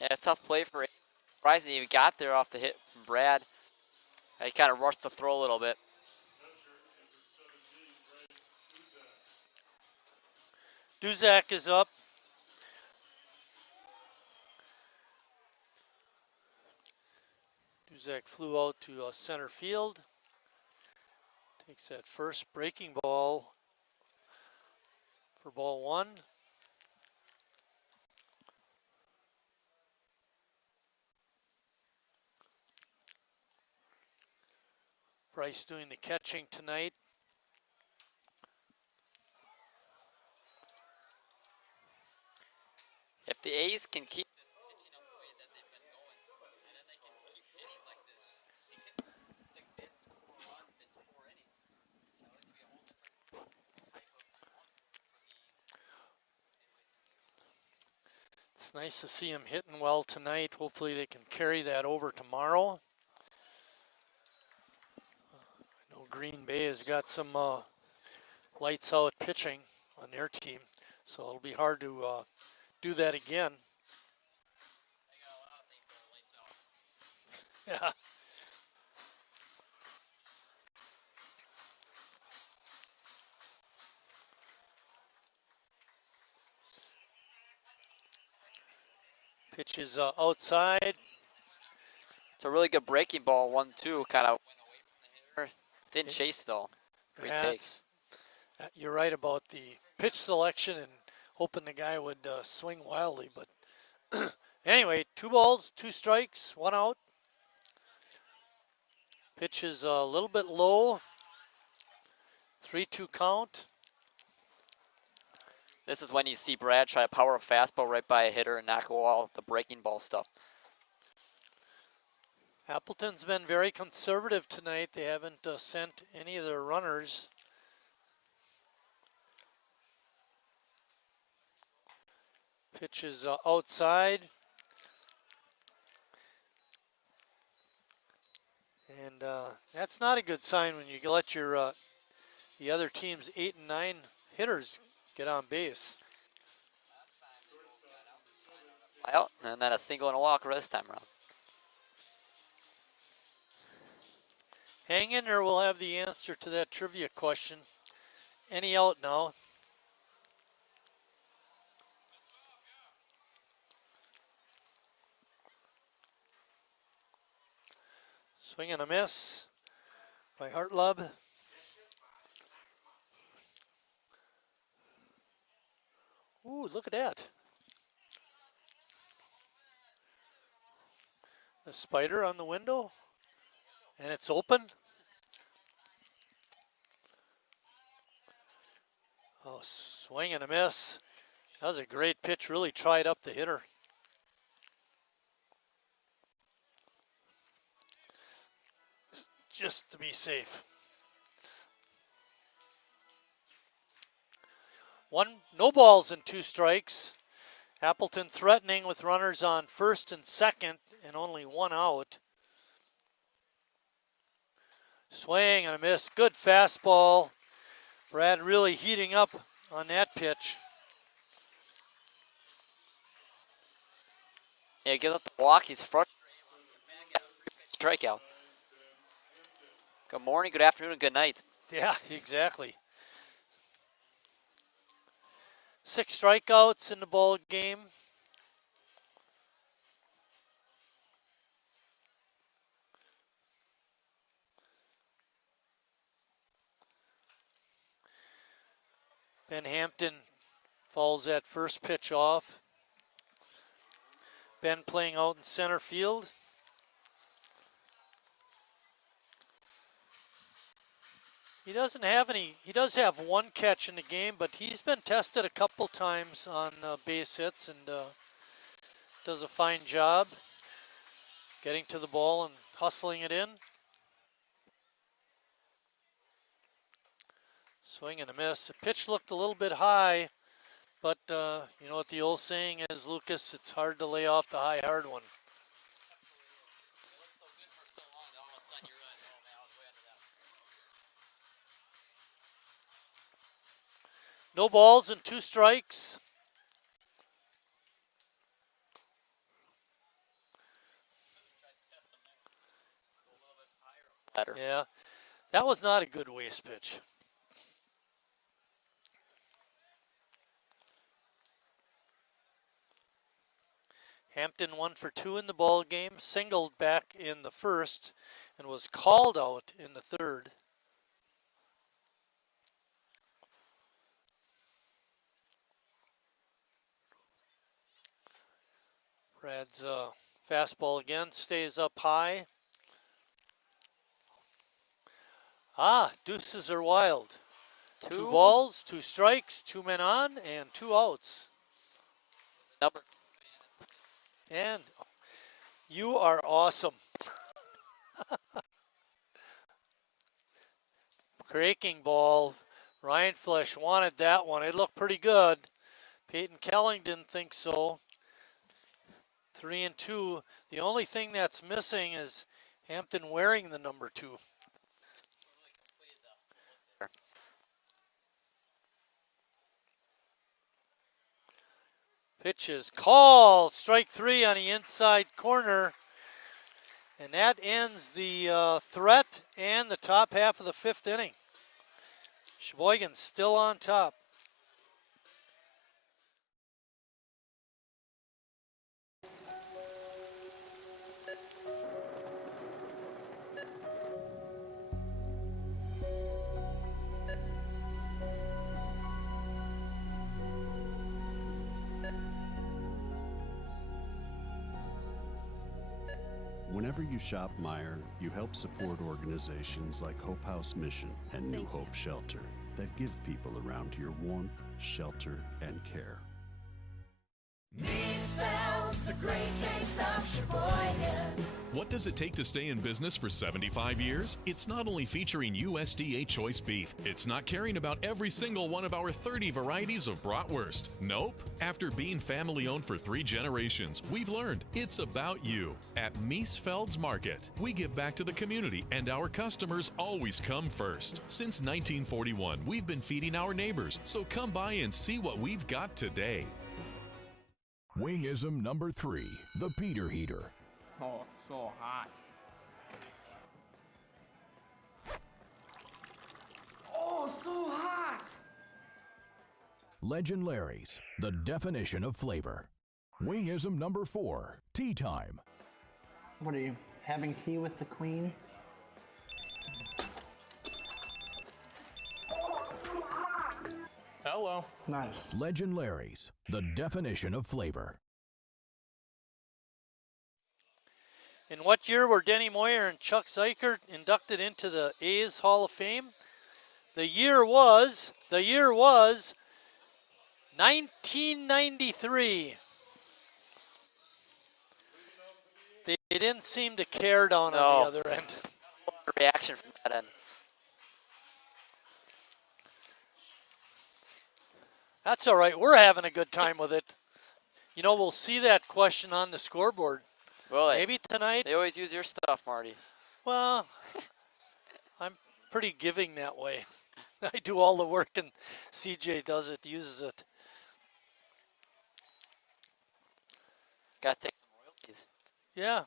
Yeah, tough play for Ames. Surprising he got there off the hit from Brad. He kind of rushed the throw a little bit. Duzak is up. Duzak flew out to center field. Takes that first breaking ball for ball 1. Bryce doing the catching tonight. If the A's can keep this pitching up the way that they've been going, and then they can keep hitting like this, they can hit 6 hits, 4 runs in 4 innings. You know, it could be a whole different type of month for the A's. It's nice to see him hitting well tonight. Hopefully they can carry that over tomorrow. I know Green Bay has got some lights out pitching on their team, so it'll be hard to do that again. They got a lot of things that are lights out. Yeah. Pitch is outside. It's a really good breaking ball, 1-2, kind of went away from the hitter. Didn't chase though. Great take. You're right about the pitch selection and hoping the guy would swing wildly, but anyway, 2 balls, 2 strikes, 1 out. Pitch is a little bit low. 3-2 count. This is when you see Brad try to power a fastball right by a hitter and knock all the breaking ball stuff. Appleton's been very conservative tonight. They haven't sent any of their runners. Pitch is outside. And that's not a good sign when you let your the other team's 8 and 9 hitters get on base. Out, and then a single and a walk this time around. Hang in there, we'll have the answer to that trivia question. Any out now? Swing and a miss by Hartlub. Ooh, look at that. The spider on the window, and it's open. Oh, swing and a miss. That was a great pitch, really tried up the hitter. Just to be safe. No balls and 2 strikes. Appleton threatening with runners on first and second and only 1 out. Swing and a miss. Good fastball. Brad really heating up on that pitch. Yeah, gives up the walk. He's frustrated. Strikeout. Good morning, good afternoon, and good night. Yeah, exactly. 6 strikeouts in the ball game. Ben Hampton fouls that first pitch off. Ben playing out in center field. He doesn't have any, he does have 1 catch in the game, but he's been tested a couple times on base hits and does a fine job getting to the ball and hustling it in. Swing and a miss. The pitch looked a little bit high, but you know what the old saying is, Lucas, it's hard to lay off the high hard one. No balls and 2 strikes. Better. Yeah, that was not a good waste pitch. Hampton 1 for 2 in the ball game, singled back in the first, and was called out in the third. Brad's fastball again stays up high. Deuces are wild. 2 balls, 2 strikes, 2 men on, and 2 outs. Number. And you are awesome. Breaking ball. Ryan Flesh wanted that one. It looked pretty good. Peyton Kelling didn't think so. 3 and 2. The only thing that's missing is Hampton wearing the number 2. Pitch is called. Strike 3 on the inside corner. And that ends the threat and the top half of the 5th inning. Sheboygan still on top. Whenever you shop Meyer, you help support organizations like Hope House Mission and New Hope Shelter that give people around here warmth, shelter, and care. Me smells the great taste of Sheboygan. What does it take to stay in business for 75 years? It's not only featuring USDA choice beef, it's not caring about every single one of our 30 varieties of bratwurst. Nope. After being family owned for 3 generations, we've learned it's about you. At Miesfeld's Market, we give back to the community and our customers always come first. Since 1941, we've been feeding our neighbors, so come by and see what we've got today. Wingism number 3, the Peter Heater. Oh, so hot. Oh, so hot! Legend Larry's, the definition of flavor. Wingism number 4, tea time. What are you, having tea with the queen? Hello. Nice. Legend Larry's, the definition of flavor. In what year were Denny Moyer and Chuck Zeichert inducted into the A's Hall of Fame? The year was 1993. They didn't seem to care down on the other end. Reaction from that end. That's all right. We're having a good time with it. You know, we'll see that question on the scoreboard. Well, maybe tonight. They always use your stuff, Marty. Well, I'm pretty giving that way. I do all the work and CJ does it, uses it. Got to take some royalties. Yeah.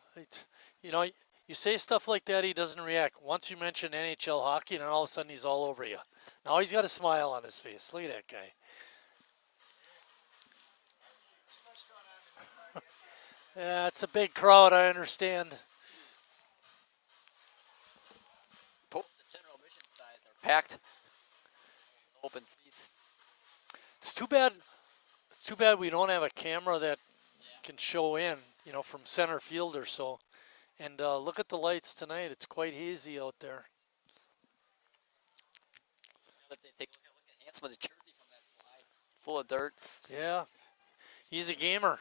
You know, you say stuff like that, he doesn't react. Once you mention NHL hockey, and all of a sudden he's all over you. Now he's got a smile on his face. Look at that guy. Yeah, it's a big crowd, I understand. Both the general admission sides are packed. Open seats. It's too bad we don't have a camera that can show in, you know, from center field or so. And look at the lights tonight. It's quite hazy out there. Look at Hansman's jersey from that slide. Full of dirt. Yeah. He's a gamer.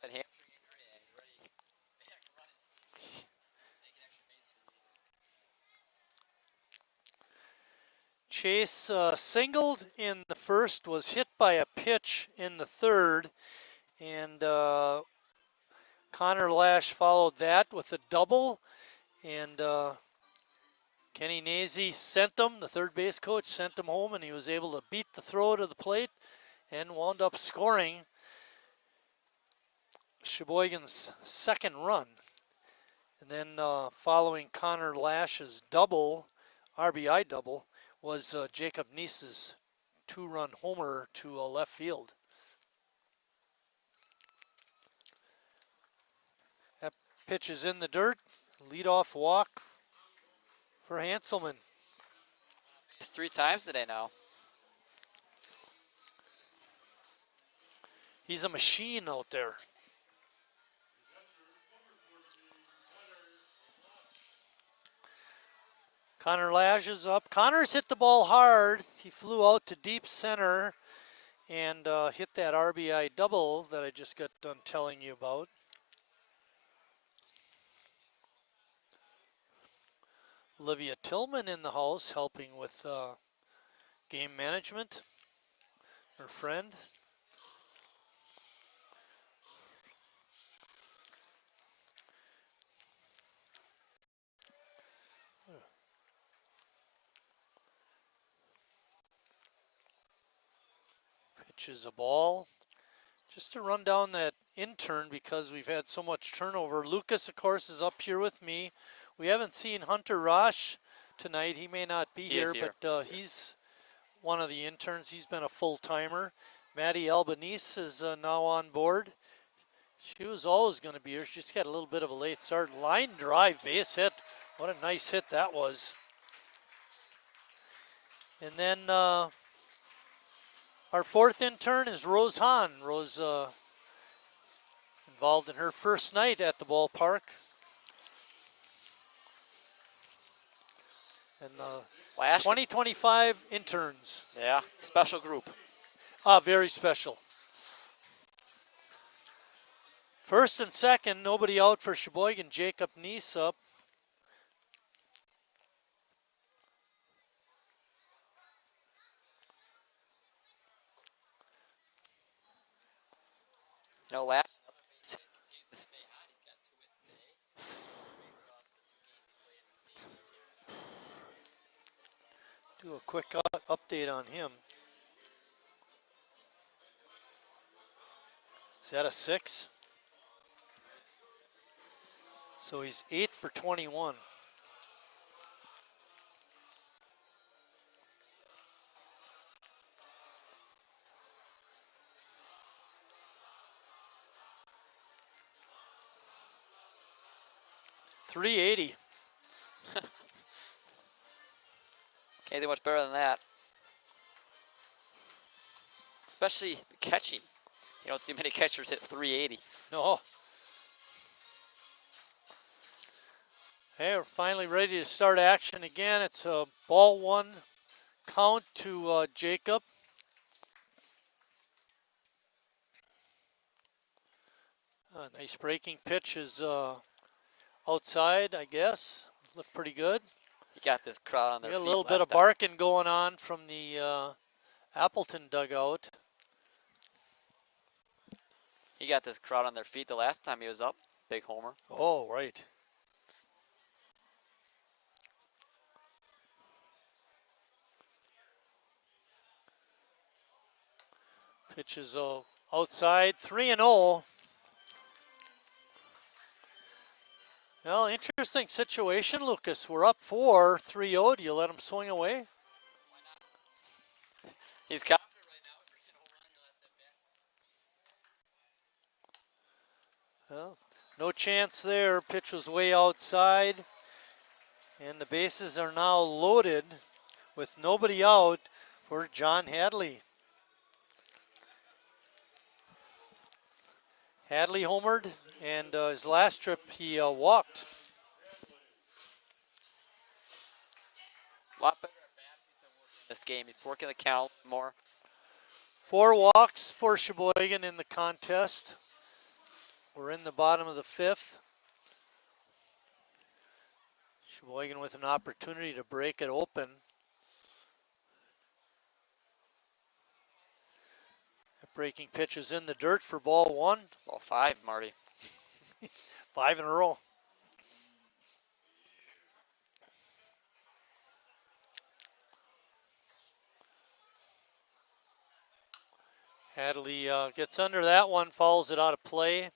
That hamstring injury, and he's ready. Back running. Making extra base for these. Chase singled in the first, was hit by a pitch in the third, and Connor Lash followed that with a double, and Kenny Nazy sent him, the third base coach, sent him home, and he was able to beat the throw to the plate and wound up scoring Sheboygan's second run. And then following Connor Lash's double, RBI double, was Jacob Neese's 2-run homer to left field. That pitch is in the dirt. Leadoff walk for Hanselman. He's 3 times today now. He's a machine out there. Connor Lash is up. Connor's hit the ball hard. He flew out to deep center and hit that RBI double that I just got done telling you about. Olivia Tillman in the house helping with game management. Her friend. Pitches a ball. Just to run down that intern because we've had so much turnover. Lucas, of course, is up here with me. We haven't seen Hunter Rosh tonight. He may not be here, but he's one of the interns. He's been a full-timer. Maddie Albanese is now on board. She was always going to be here. She just got a little bit of a late start. Line drive, base hit. What a nice hit that was. And then our fourth intern is Rose Hahn. Rose involved in her first night at the ballpark. And Last 2025 interns. Yeah, special group. Very special. First and second, nobody out for Sheboygan. Jacob Neese up. You know, last continues to stay hot. He's got 2 hits today. Do a quick update on him. Is that a 6? So he's 8 for 21. .380. Can't do much better than that. Especially catching. You don't see many catchers hit 380. No. Hey, we're finally ready to start action again. It's a ball 1 count to Jacob. Nice breaking pitch is outside, I guess. Looked pretty good. He got this crowd on their feet. A little bit of barking going on from the Appleton dugout. He got this crowd on their feet the last time he was up. Big homer. Oh, right. Pitch is outside, 3-0. Well, interesting situation, Lucas. We're up 4, 3-0. Do you let him swing away? He's confident right now. Well, no chance there. Pitch was way outside. And the bases are now loaded with nobody out for John Hadley. Hadley homered, and his last trip he walked. A lot better at bats he's been working this game. He's working the count more. 4 walks for Sheboygan in the contest. We're in the bottom of the 5th. Sheboygan with an opportunity to break it open. Breaking pitch is in the dirt for ball 1. Ball 5, Marty. 5 in a row. Hadley gets under that one, fouls it out of play.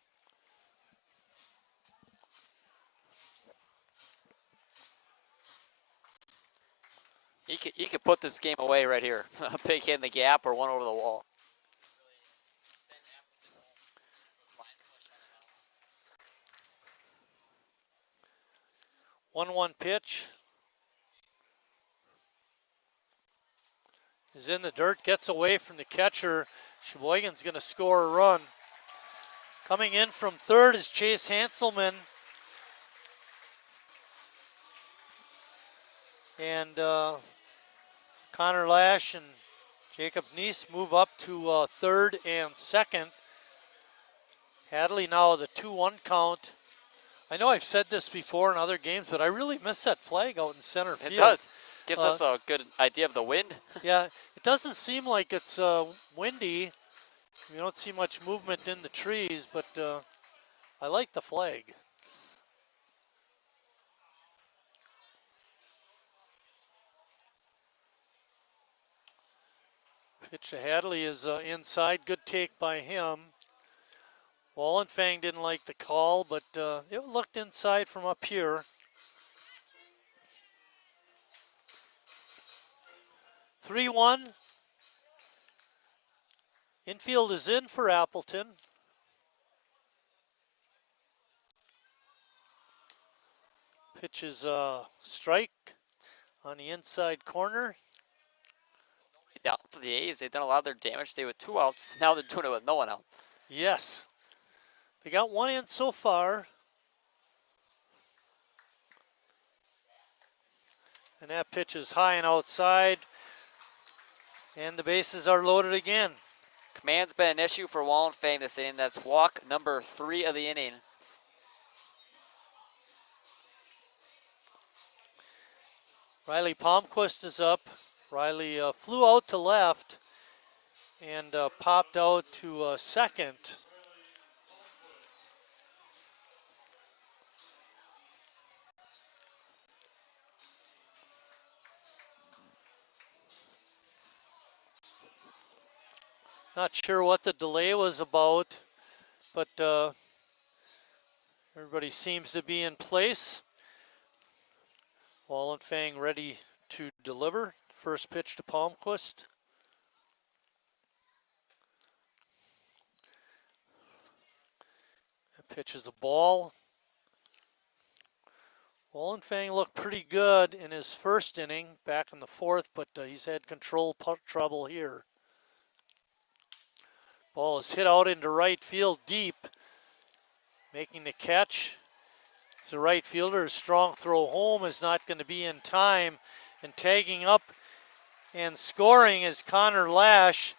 He could put this game away right here. A big hit in the gap or one over the wall. 1-1 pitch. Is in the dirt, gets away from the catcher. Sheboygan's going to score a run. Coming in from third is Chase Hanselman. And Connor Lash and Jacob Neese move up to third and second. Hadley now the 2-1 count. I know I've said this before in other games, but I really miss that flag out in center field. It does. Gives us a good idea of the wind. Yeah, it doesn't seem like it's windy. You don't see much movement in the trees, but I like the flag. Pitch to Hadley is inside. Good take by him. Wallenfang didn't like the call, but it looked inside from up here. 3-1. Infield is in for Appleton. Pitch is strike on the inside corner. Down for the A's. They've done a lot of their damage today with 2 outs. Now they're doing it with no one out. Yes. They got one in so far. And that pitch is high and outside. And the bases are loaded again. Command's been an issue for Wallenfang this inning. That's walk number 3 of the inning. Riley Palmquist is up. Riley flew out to left and popped out to second. Not sure what the delay was about, but everybody seems to be in place. Wallenfang ready to deliver. First pitch to Palmquist. That pitch is a ball. Wallenfang looked pretty good in his first inning, back in the fourth, but he's had control trouble here. Ball is hit out into right field deep. Making the catch. He's a right fielder. His strong throw home is not going to be in time. And tagging up and scoring is Connor Lash.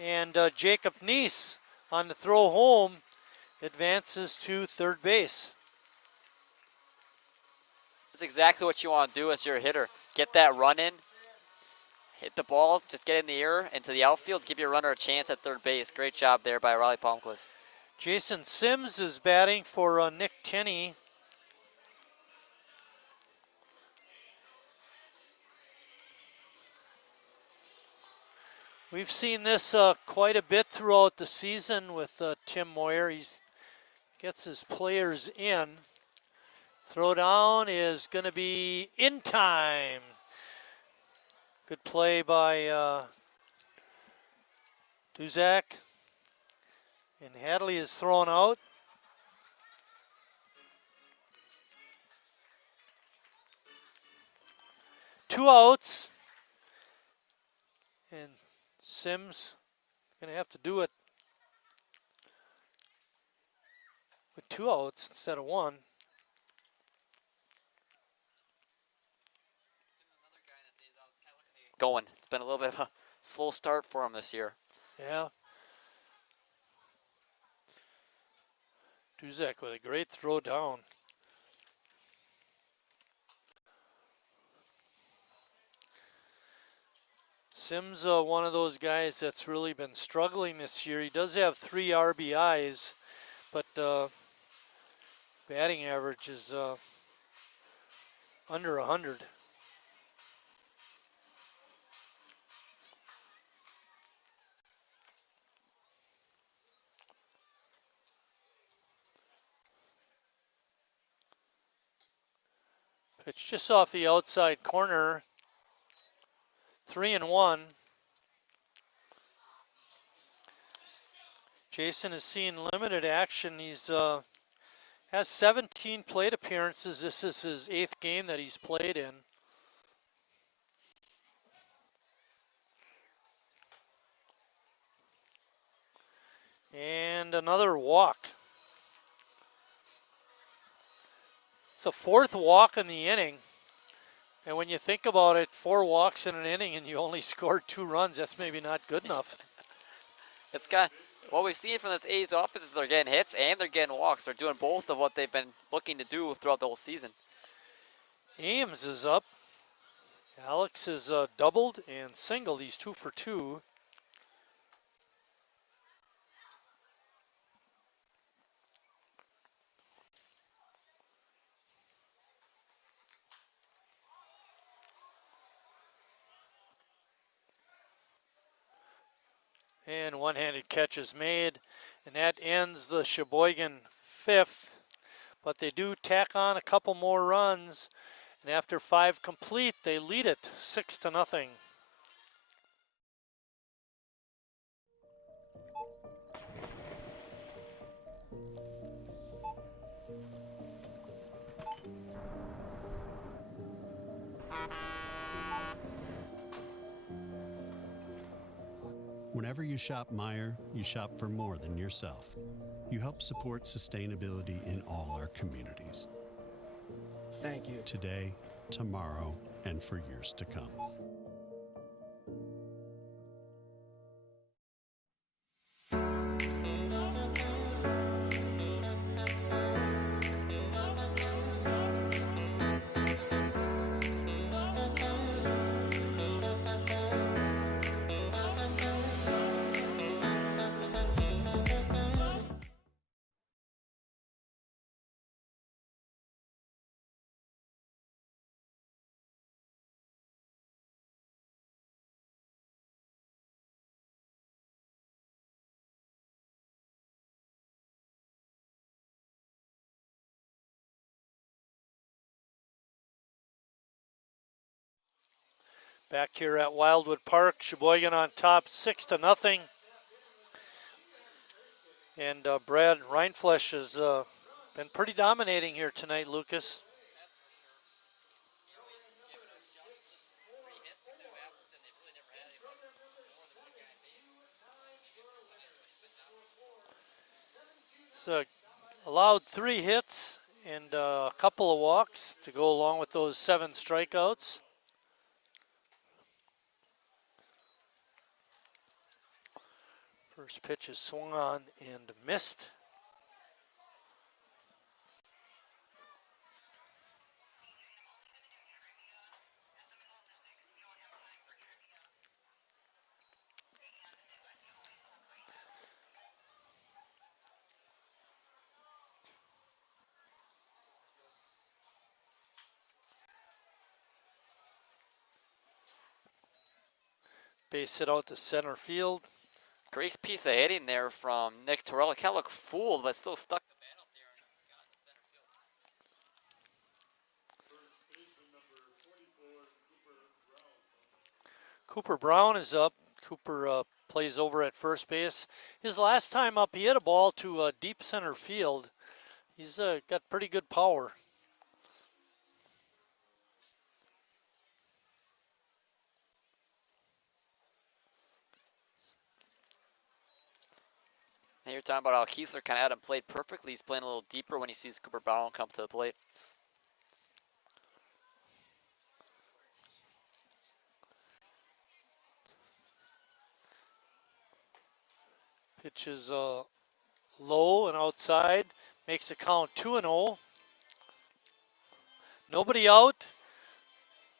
And Jacob Neese on the throw home advances to third base. That's exactly what you want to do as your hitter. Get that run in. Hit the ball, just get in the air into the outfield, give your runner a chance at third base. Great job there by Riley Palmquist. Jason Sims is batting for Nick Tenney. We've seen this quite a bit throughout the season with Tim Moyer. He gets his players in. Throw down is going to be in time. Good play by Duzak. And Hadley is thrown out. Two outs. And Sims going to have to do it with 2 outs instead of 1. Going. It's been a little bit of a slow start for him this year. Yeah. Duzak with a great throw down. Sims, one of those guys that's really been struggling this year. He does have 3 RBIs, but batting average is under 100. Pitch just off the outside corner. 3-1. Jason has seen limited action. He's has 17 plate appearances. This is his 8th game that he's played in. And another walk. It's a 4th walk in the inning. And when you think about it, 4 walks in an inning and you only scored 2 runs, that's maybe not good enough. It's got what we've seen from this A's offense is they're getting hits and they're getting walks. They're doing both of what they've been looking to do throughout the whole season. Ames is up. Alex is doubled and singled. He's 2 for 2. And one-handed catch is made, and that ends the Sheboygan 5th. But they do tack on a couple more runs, and after 5 complete, they lead it 6-0. Whenever you shop Meijer, you shop for more than yourself. You help support sustainability in all our communities. Thank you. Today, tomorrow, and for years to come. Back here at Wildwood Park, Sheboygan on top, 6-0. And Brad Reinflesch has been pretty dominating here tonight, Lucas. So allowed 3 hits and a couple of walks to go along with those 7 strikeouts. First pitch is swung on and missed. Base hit out to center field. Great piece of hitting there from Nick Terrell. Kind of looked fooled, but still stuck the bat up there and got into center field. Cooper Brown is up. Cooper plays over at first base. His last time up, he hit a ball to deep center field. He's got pretty good power. And you're talking about how Kiesler kind of had him played perfectly. He's playing a little deeper when he sees Cooper Brown come to the plate. Pitch is low and outside. Makes the count 2-0. Nobody out.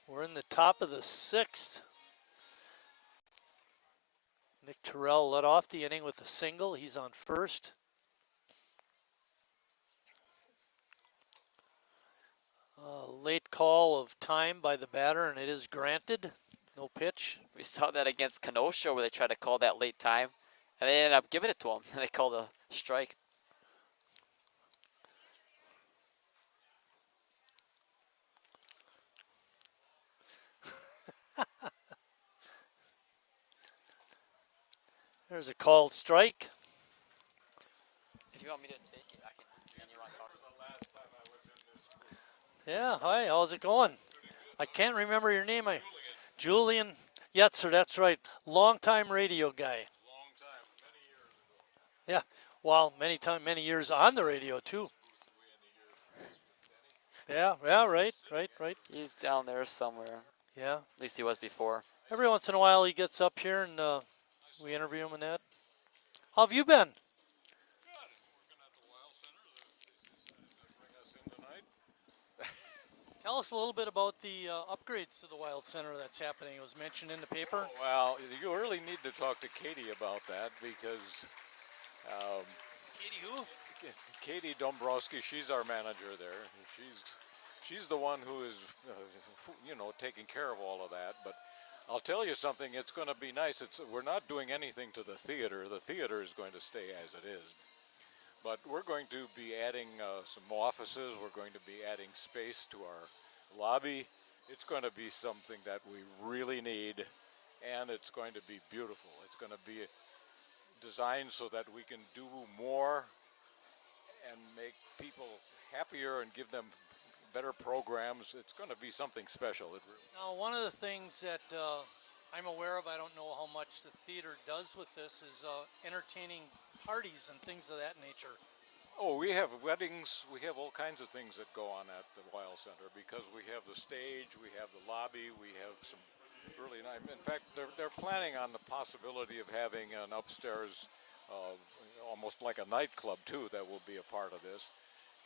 We're in the top of the 6th. Nick Terrell led off the inning with a single. He's on first. Late call of time by the batter, and it is granted. No pitch. We saw that against Kenosha where they tried to call that late time, and they ended up giving it to him. They called a strike. There's a called strike. If you want me to take it, I can. And you want to talk about the last time I was in this group. Yeah, hi, how's it going? I can't remember your name. Julian Yetzer, that's right. Long-time radio guy. Long time, many years ago. Yeah, well, many years on the radio too. Yeah, right. He's down there somewhere. Yeah. At least he was before. Every once in a while he gets up here and we interview him and that. How have you been? Good. Working at the Wild Center. They decided to bring us in tonight. Tell us a little bit about the upgrades to the Wild Center that's happening. It was mentioned in the paper. Well, you really need to talk to Katie about that because Katie who? Katie Dombrowski, she's our manager there. She's the one who is, taking care of all of that. But I'll tell you something, it's going to be nice. We're not doing anything to the theater. The theater is going to stay as it is. But we're going to be adding some offices. We're going to be adding space to our lobby. It's going to be something that we really need, and it's going to be beautiful. It's going to be designed so that we can do more and make people happier and give them better programs. It's going to be something special. Now, one of the things that I'm aware of, I don't know how much the theater does with this, is entertaining parties and things of that nature? Oh, we have weddings. We have all kinds of things that go on at the Wild Center because we have the stage, we have the lobby, we have some really nice. In fact, they're planning on the possibility of having an upstairs, almost like a nightclub too, that will be a part of this,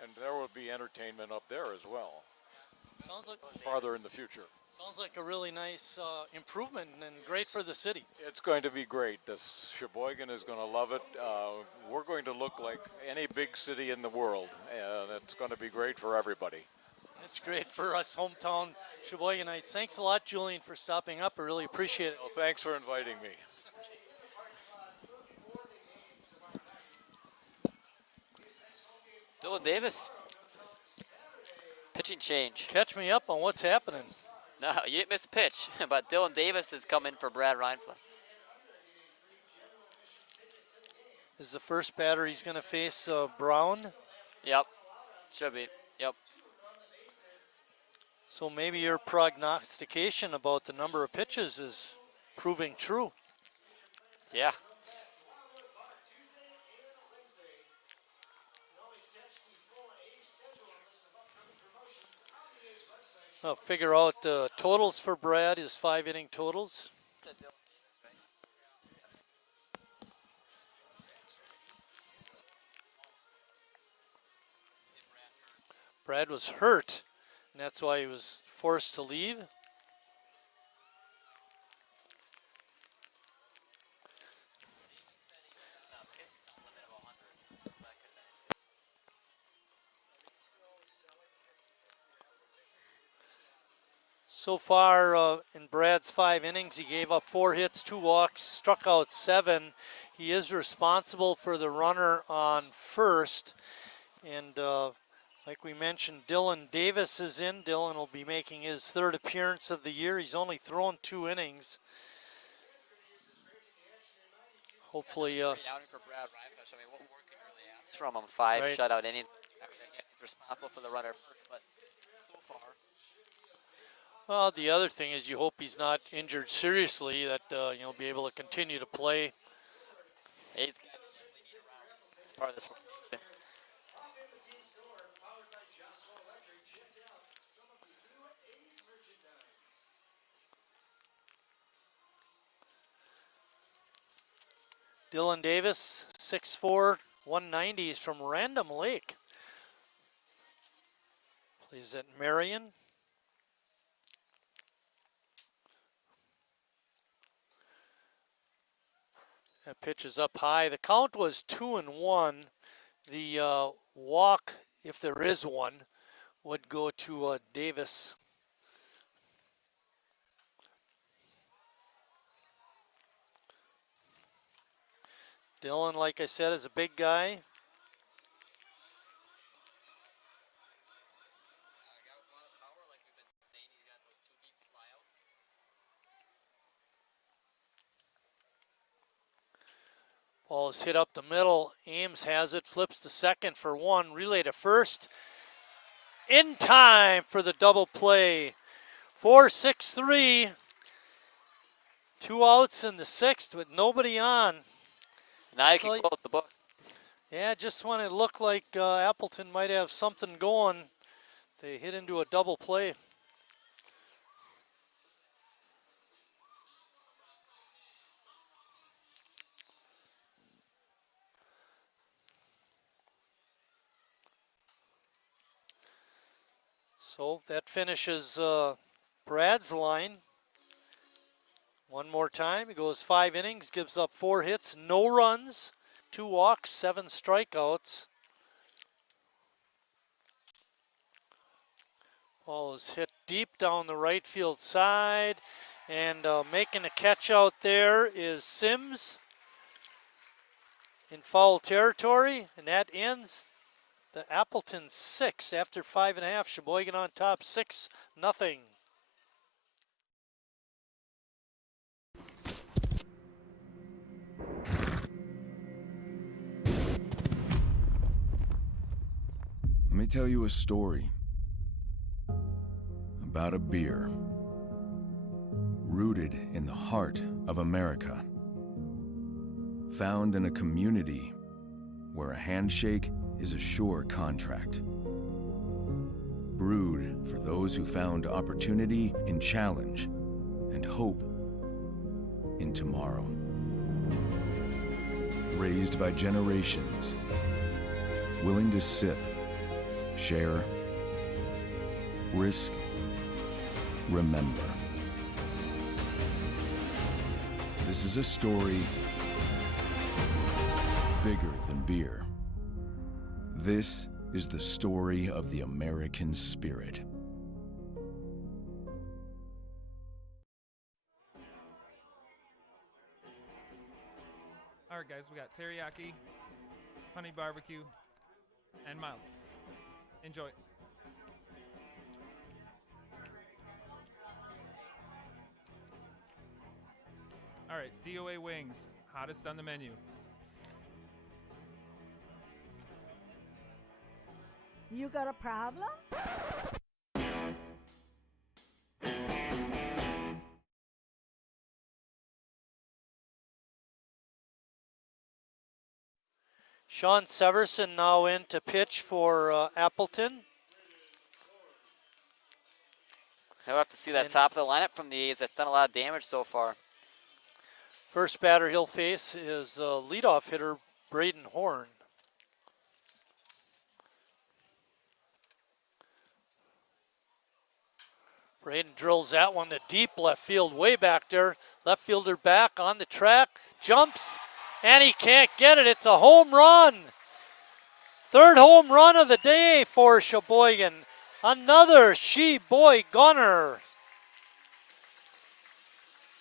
and there will be entertainment up there as well. Sounds like farther in the future. Sounds like a really nice improvement and great for the city. It's going to be great. The Sheboygan is going to love it. We're going to look like any big city in the world, and it's going to be great for everybody. It's great for us hometown Sheboyganites. Thanks a lot, Julian, for stopping up. I really appreciate it. Well, thanks for inviting me. Dylan Davis. Pitching change. Catch me up on what's happening. No, you didn't miss a pitch, but Dylan Davis is coming for Brad Reinfeld. Is the first batter he's going to face Brown? Yep, should be, yep. So maybe your prognostication about the number of pitches is proving true. Yeah. I'll figure out the totals for Brad, his 5-inning totals. Brad was hurt, and that's why he was forced to leave. So far in Brad's 5 innings, he gave up 4 hits, 2 walks, struck out 7. He is responsible for the runner on first. And like we mentioned, Dylan Davis is in. Dylan will be making his 3rd appearance of the year. He's only thrown 2 innings. Hopefully. Great outing for Brad Reinfeld. I mean, what more can you really ask from him? 5 right. shutout innings. I guess he's responsible for the runner first, but so far. Well, the other thing is you hope he's not injured seriously, that you'll be able to continue to play. He's definitely need around as part of this rotation. Dylan Davis, 6'4", 190. He's from Random Lake. Plays at Marion. That pitch is up high. The count was 2-1. The walk, if there is one, would go to Davis. Dylan, like I said, is a big guy. Ball is hit up the middle. Ames has it, flips to second for 1, relay to first. In time for the double play. 4-6-3. 2 outs in the 6th with nobody on. Now you can close the book. Yeah, just when it looked like Appleton might have something going, they hit into a double play. So that finishes Brad's line. One more time, he goes 5 innings, gives up 4 hits, no runs, 2 walks, 7 strikeouts. Ball is hit deep down the right field side, and making a catch out there is Sims in foul territory, and that ends the Appleton 6 after 5.5. Sheboygan on top, 6-0. Let me tell you a story about a beer rooted in the heart of America, found in a community where a handshake is a sure contract. Brewed for those who found opportunity in challenge and hope in tomorrow. Raised by generations, willing to sip, share, risk, remember. This is a story bigger than beer. This is the story of the American spirit. All right, guys, we got teriyaki, honey barbecue, and mild. Enjoy. All right, DOA wings, hottest on the menu. You got a problem? Sean Severson now in to pitch for Appleton. He'll have to see that top of the lineup from the A's. That's done a lot of damage so far. First batter he'll face is leadoff hitter Braden Horn. Braden drills that one to deep left field, way back there. Left fielder back on the track, jumps, and he can't get it. It's a home run. Third home run of the day for Sheboygan. Another She-Boy gunner.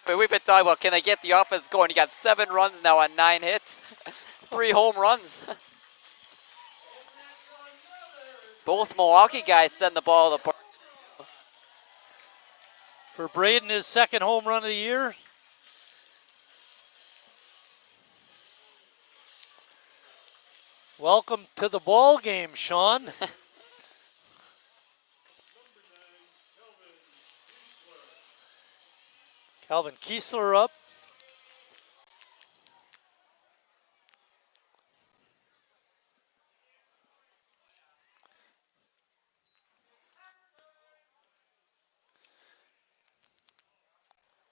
But we've been talking about, can they get the offense going? You got 7 runs now on 9 hits. 3 home runs. Both Milwaukee guys send the ball to the park. For Braden, his second home run of the year. Welcome to the ball game, Sean. Calvin Kiesler up.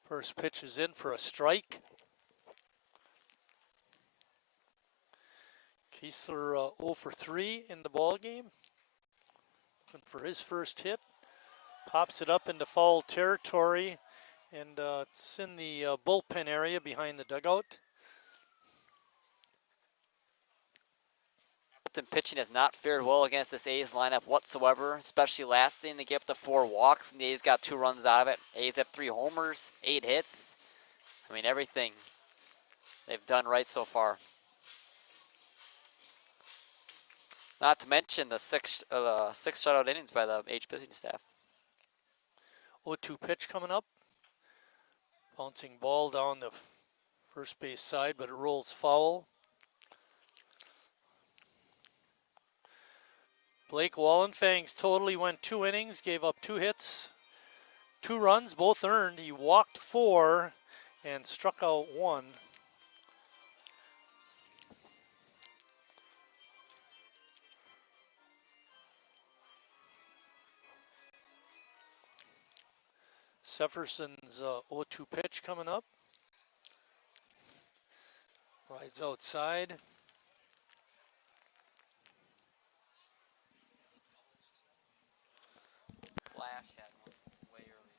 First pitch is in for a strike. Kiesler 0 for 3 in the ball game. Looking for his first hit. Pops it up into foul territory, and it's in the bullpen area behind the dugout. Appleton pitching has not fared well against this A's lineup whatsoever, especially last inning. They gave up the 4 walks, and the A's got 2 runs out of it. A's have 3 homers, 8 hits. I mean, everything they've done right so far. Not to mention the 6 shutout innings by the H pitching staff. 0-2 pitch coming up. Bouncing ball down the first base side, but it rolls foul. Blake Wallenfangs totally went 2 innings, gave up 2 hits, 2 runs, both earned. He walked 4 and struck out 1. Severson's 0-2 pitch coming up. Rides outside. Flash had one way early.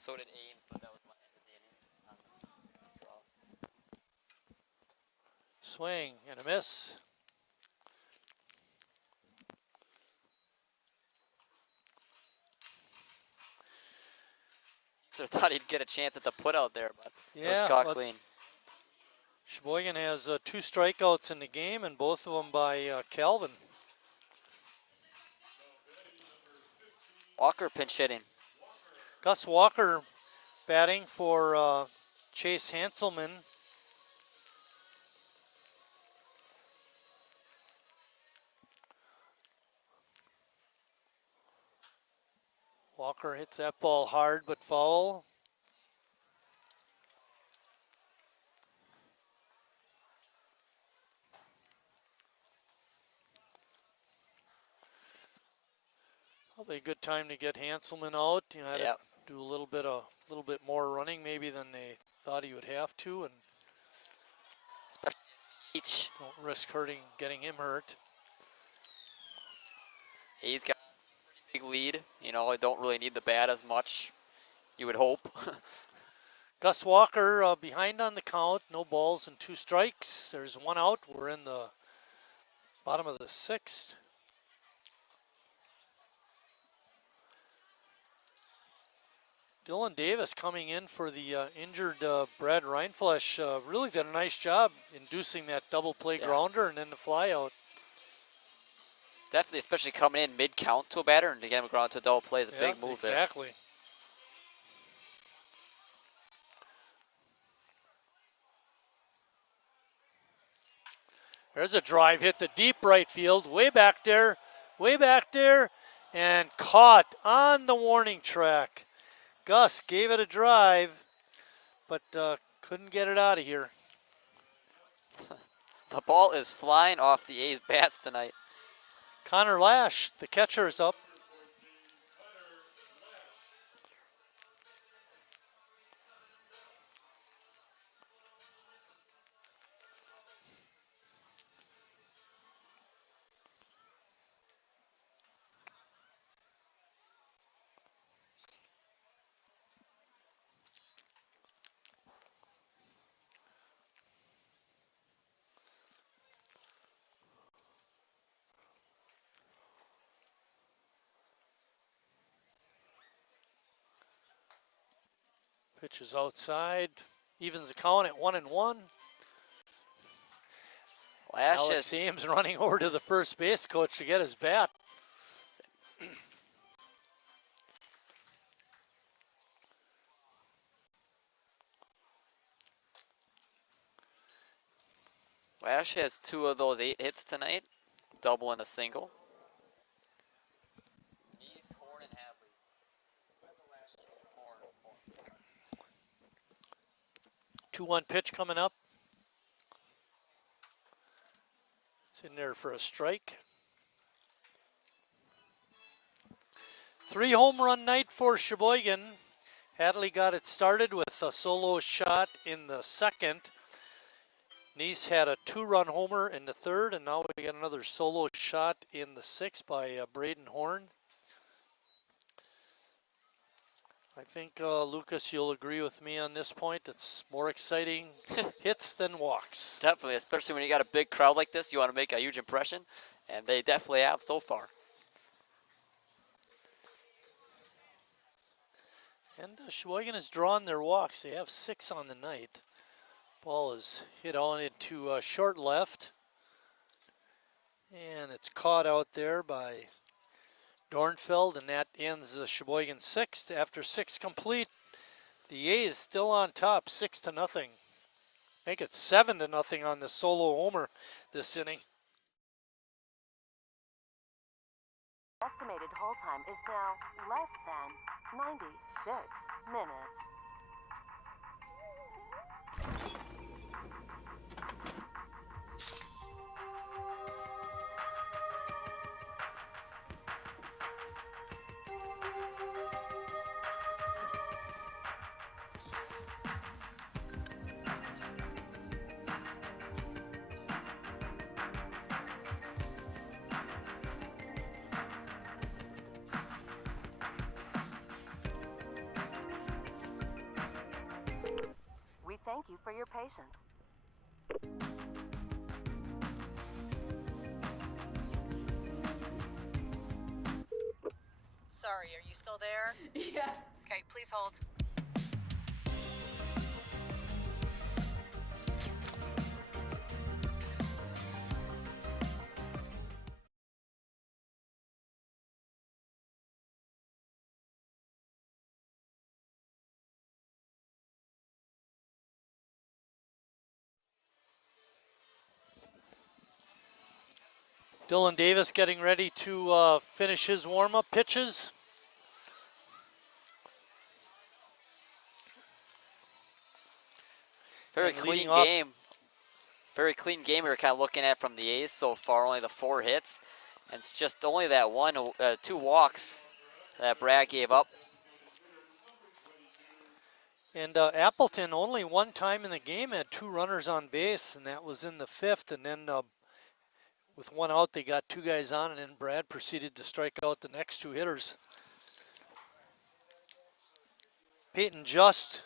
So did Ames, but that was the end of the inning. Swing and a miss. So thought he'd get a chance at the put out there, but it was Yeah, caught clean. Sheboygan has 2 strikeouts in the game, and both of them by Calvin. Walker pinch hitting. Gus Walker batting for Chase Hanselman. Walker hits that ball hard but foul. Probably a good time to get Hanselman out. You know, had Yep. to do a little bit more running maybe than they thought he would have to, and Especially each. don't risk getting him hurt. He's got a pretty big lead. You know, I don't really need the bat as much, you would hope. Gus Walker behind on the count. No balls and 2 strikes. There's 1 out. We're in the bottom of the 6th. Dylan Davis coming in for the injured Brad Reinflesh. Really did a nice job inducing that double play grounder and then the fly out. Definitely, especially coming in mid-count to a batter and to get him ground to a double play is a Yeah, big move exactly. There's a drive hit to deep right field, way back there, and caught on the warning track. Gus gave it a drive, but couldn't get it out of here. The ball is flying off the A's bats tonight. Connor Lash, the catcher, is up. Pitch is outside. Evens the count at 1-1. Lash Alex Ames running over to the first base coach to get his bat. Lash has 2 of those 8 hits tonight, double and a single. 2-1 pitch coming up. It's in there for a strike. 3 home run night for Sheboygan. Hadley got it started with a solo shot in the 2nd. Neese had a 2-run homer in the 3rd, and now we got another solo shot in the 6th by Braden Horn. I think, Lucas, you'll agree with me on this point. It's more exciting hits than walks. Definitely, especially when you got a big crowd like this, you want to make a huge impression, and they definitely have so far. And Sheboygan has drawn their walks. They have 6 on the night. Ball is hit on into short left. And it's caught out there by Dornfeld, and that ends the Sheboygan 6th. After 6 complete, the A's still on top, 6-0. Make it 7-0 on the solo homer this inning. Estimated hold time is now less than 96 minutes. Thank you for your patience. Sorry, are you still there? Yes. Okay, please hold. Dylan Davis getting ready to finish his warm-up pitches. Very clean game. Very clean game we were kind of looking at from the A's so far, only the 4 hits. And it's just only that 2 walks that Brad gave up. And Appleton only one time in the game had 2 runners on base, and that was in the 5th. And then with 1 out, they got 2 guys on, and then Brad proceeded to strike out the next 2 hitters. Peyton Just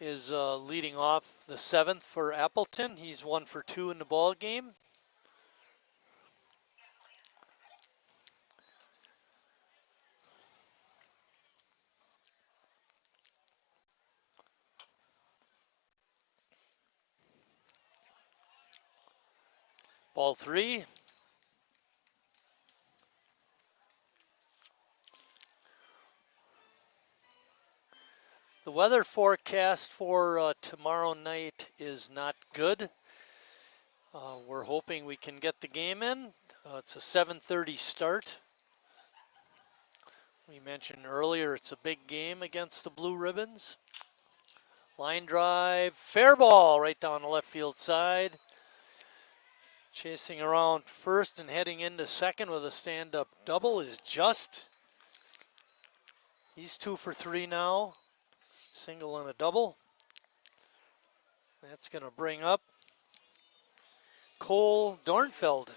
is leading off the 7th for Appleton. He's 1 for 2 in the ball game. Ball 3. The weather forecast for tomorrow night is not good. We're hoping we can get the game in. It's a 7:30 start. We mentioned earlier it's a big game against the Blue Ribbons. Line drive, fair ball right down the left field side. Chasing around first and heading into second with a stand-up double is Just. He's 2 for 3 now. Single and a double. That's going to bring up Cole Dornfeld.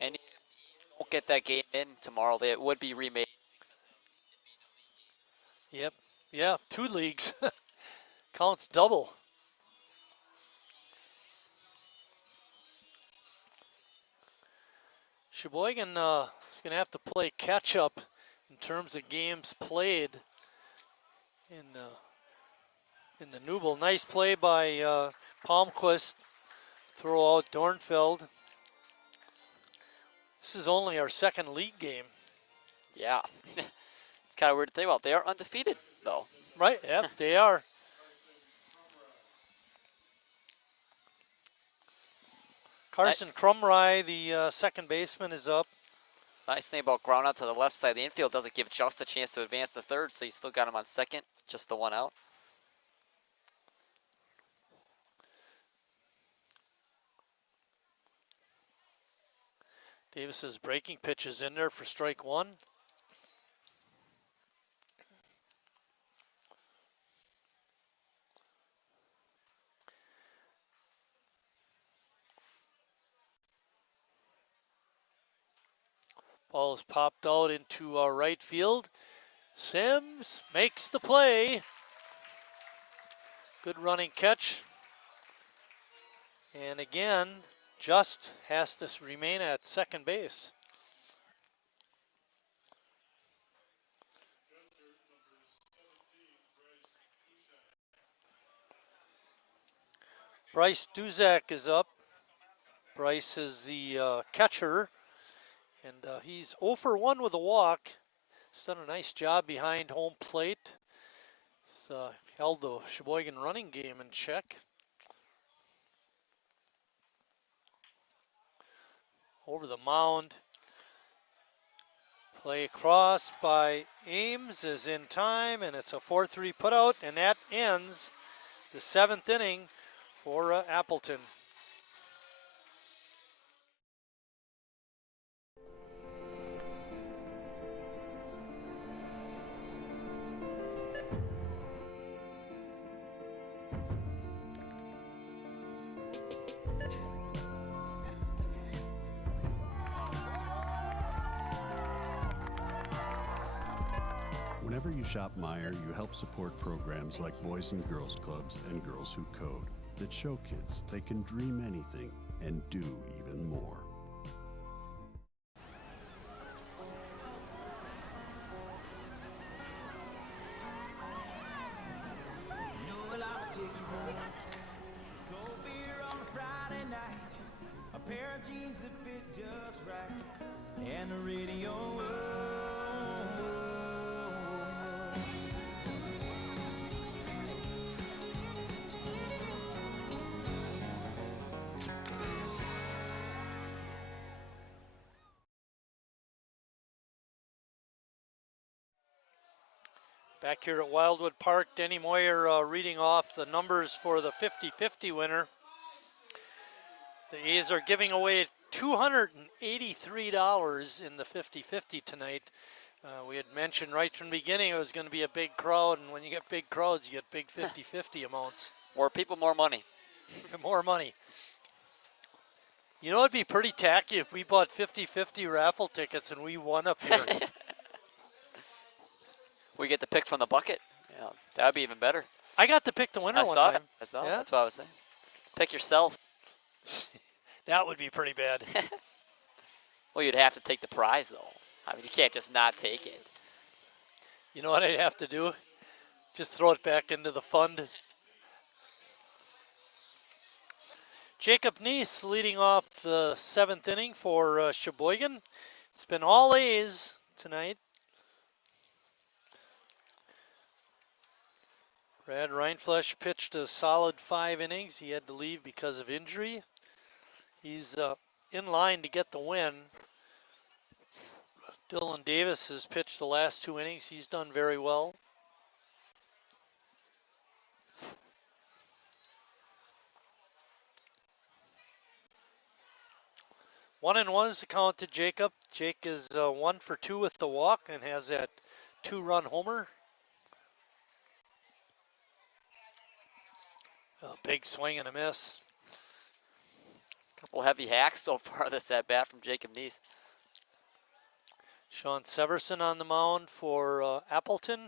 And if he won't get that game in tomorrow, it would be remade. Yep. Yeah, 2 leagues. Counts double. Sheboygan is going to have to play catch-up in terms of games played in the Newble. Nice play by Palmquist. Throw out Dornfeld. This is only our 2nd league game. Yeah. It's kind of weird to think about. They are undefeated, though. Right, yep, they are. Carson Crumry, the second baseman, is up. Nice thing about ground out to the left side. The infield doesn't give Just a chance to advance to third, so you still got him on second, just the 1 out. Davis's breaking pitch is in there for strike 1. Ball is popped out into right field. Sims makes the play. Good running catch. And again, Just has to remain at second base. Bryce Duzak is up. Bryce is the catcher, and he's 0 for 1 with a walk. He's done a nice job behind home plate. He's held the Sheboygan running game in check. Over the mound. Play across by Ames is in time, and it's a 4-3 putout, and that ends the 7th inning for Appleton. Whenever you shop Meijer, you help support programs like Boys and Girls Clubs and Girls Who Code that show kids they can dream anything and do even more. Jeans that fit just right, and the radio. Back here at Wildwood Park, Denny Moyer reading off the numbers for the 50-50 winner. The A's are giving away $283 in the 50-50 tonight. We had mentioned right from the beginning it was going to be a big crowd, and when you get big crowds, you get big 50-50 amounts. More people, more money. More money. You know, it'd be pretty tacky if we bought 50-50 raffle tickets and we won up here. We get to pick from the bucket. Yeah, that would be even better. I got to pick the winner one time. I saw it. Yeah? That's what I was saying. Pick yourself. That would be pretty bad. Well, you'd have to take the prize, though. I mean, you can't just not take it. You know what I'd have to do? Just throw it back into the fund. Jacob Neese leading off the 7th inning for Sheboygan. It's been all A's tonight. Brad Reinflesch pitched a solid 5 innings. He had to leave because of injury. He's in line to get the win. Dylan Davis has pitched the last 2 innings. He's done very well. One and one is the count to Jacob. Jake is 1 for 2 with the walk and has that 2-run homer. A big swing and a miss. Couple heavy hacks so far this at bat from Jacob Neese. Sean Severson on the mound for Appleton.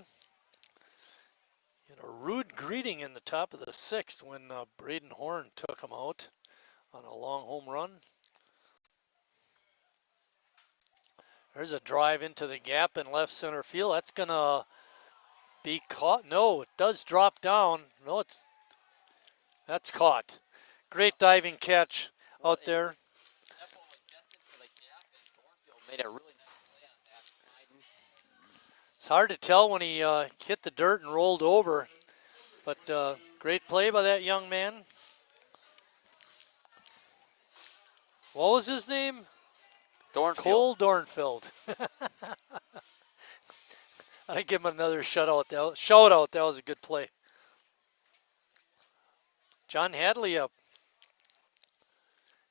And a rude greeting in the top of the 6th when Braden Horn took him out on a long home run. There's a drive into the gap in left center field. That's going to be caught. No, it does drop down. No, that's caught. Great diving catch out there. Made a really nice play on that side. It's hard to tell when he hit the dirt and rolled over, but great play by that young man. What was his name? Dornfield. Cole Dornfield. I give him another shout out. That was a good play. John Hadley up.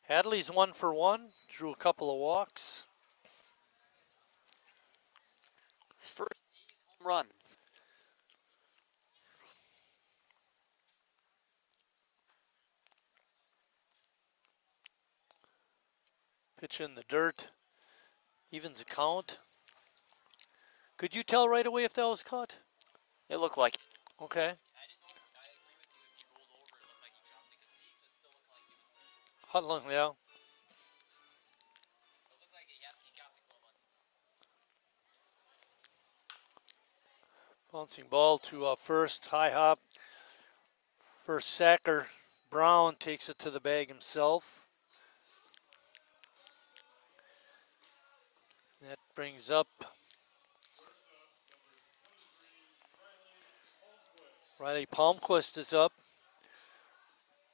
Hadley's 1 for 1. Drew a couple of walks. His first home run. Pitch in the dirt. Evens the count. Could you tell right away if that was caught? It looked like it. Okay. Huddling, yeah. Bouncing ball to first, high hop. First sacker, Brown takes it to the bag himself. That brings up Riley Palmquist is up.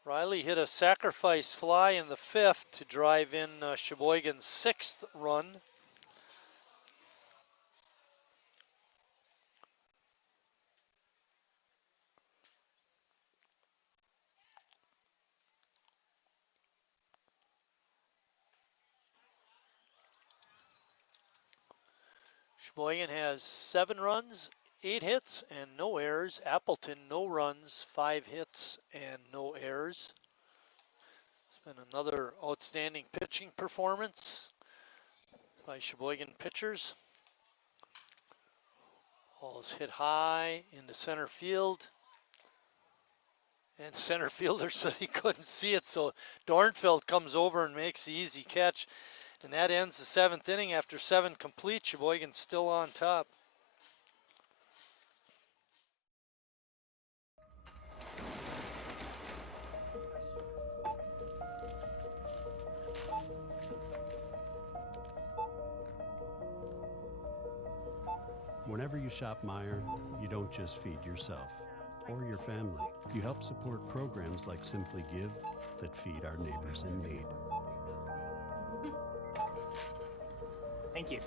Riley hit a sacrifice fly in the 5th to drive in Sheboygan's 6th run. Sheboygan has 7 runs, 8 hits, and no errors. Appleton, no runs, 5 hits, and no errors. It's been another outstanding pitching performance by Sheboygan pitchers. Ball is hit high into center field. And center fielder said he couldn't see it, so Dornfield comes over and makes the easy catch. And that ends the 7th inning. After 7 complete, Sheboygan's still on top. Whenever you shop Meijer, you don't just feed yourself or your family. You help support programs like Simply Give that feed our neighbors in need. Thank you.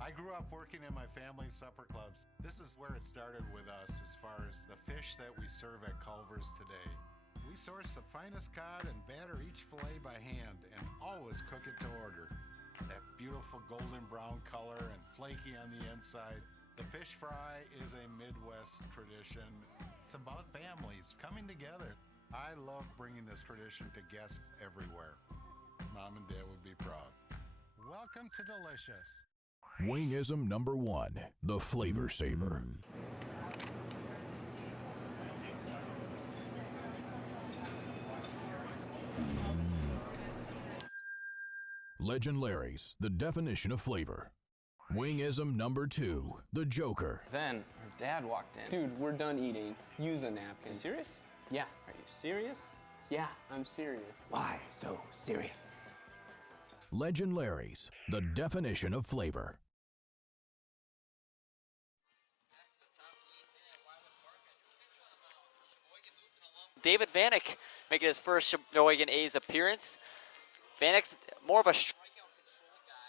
I grew up working in my family's supper clubs. This is where it started with us as far as the fish that we serve at Culver's today. We source the finest cod and batter each fillet by hand and always cook it to order. That beautiful golden brown color and flaky on the inside. The fish fry is a Midwest tradition. It's about families coming together. I love bringing this tradition to guests everywhere. Mom and Dad would be proud. Welcome to Delicious. Wingism number 1, the Flavor Saver. Legend Larry's, the definition of flavor. Wingism number 2, the Joker. Then her dad walked in. Dude, we're done eating. Use a napkin. You serious? Yeah. Are you serious? Yeah, I'm serious. Why so serious? Legend Larry's, the definition of flavor. David Vanek making his first Sheboygan A's appearance. Vanek's more of a strikeout control guy.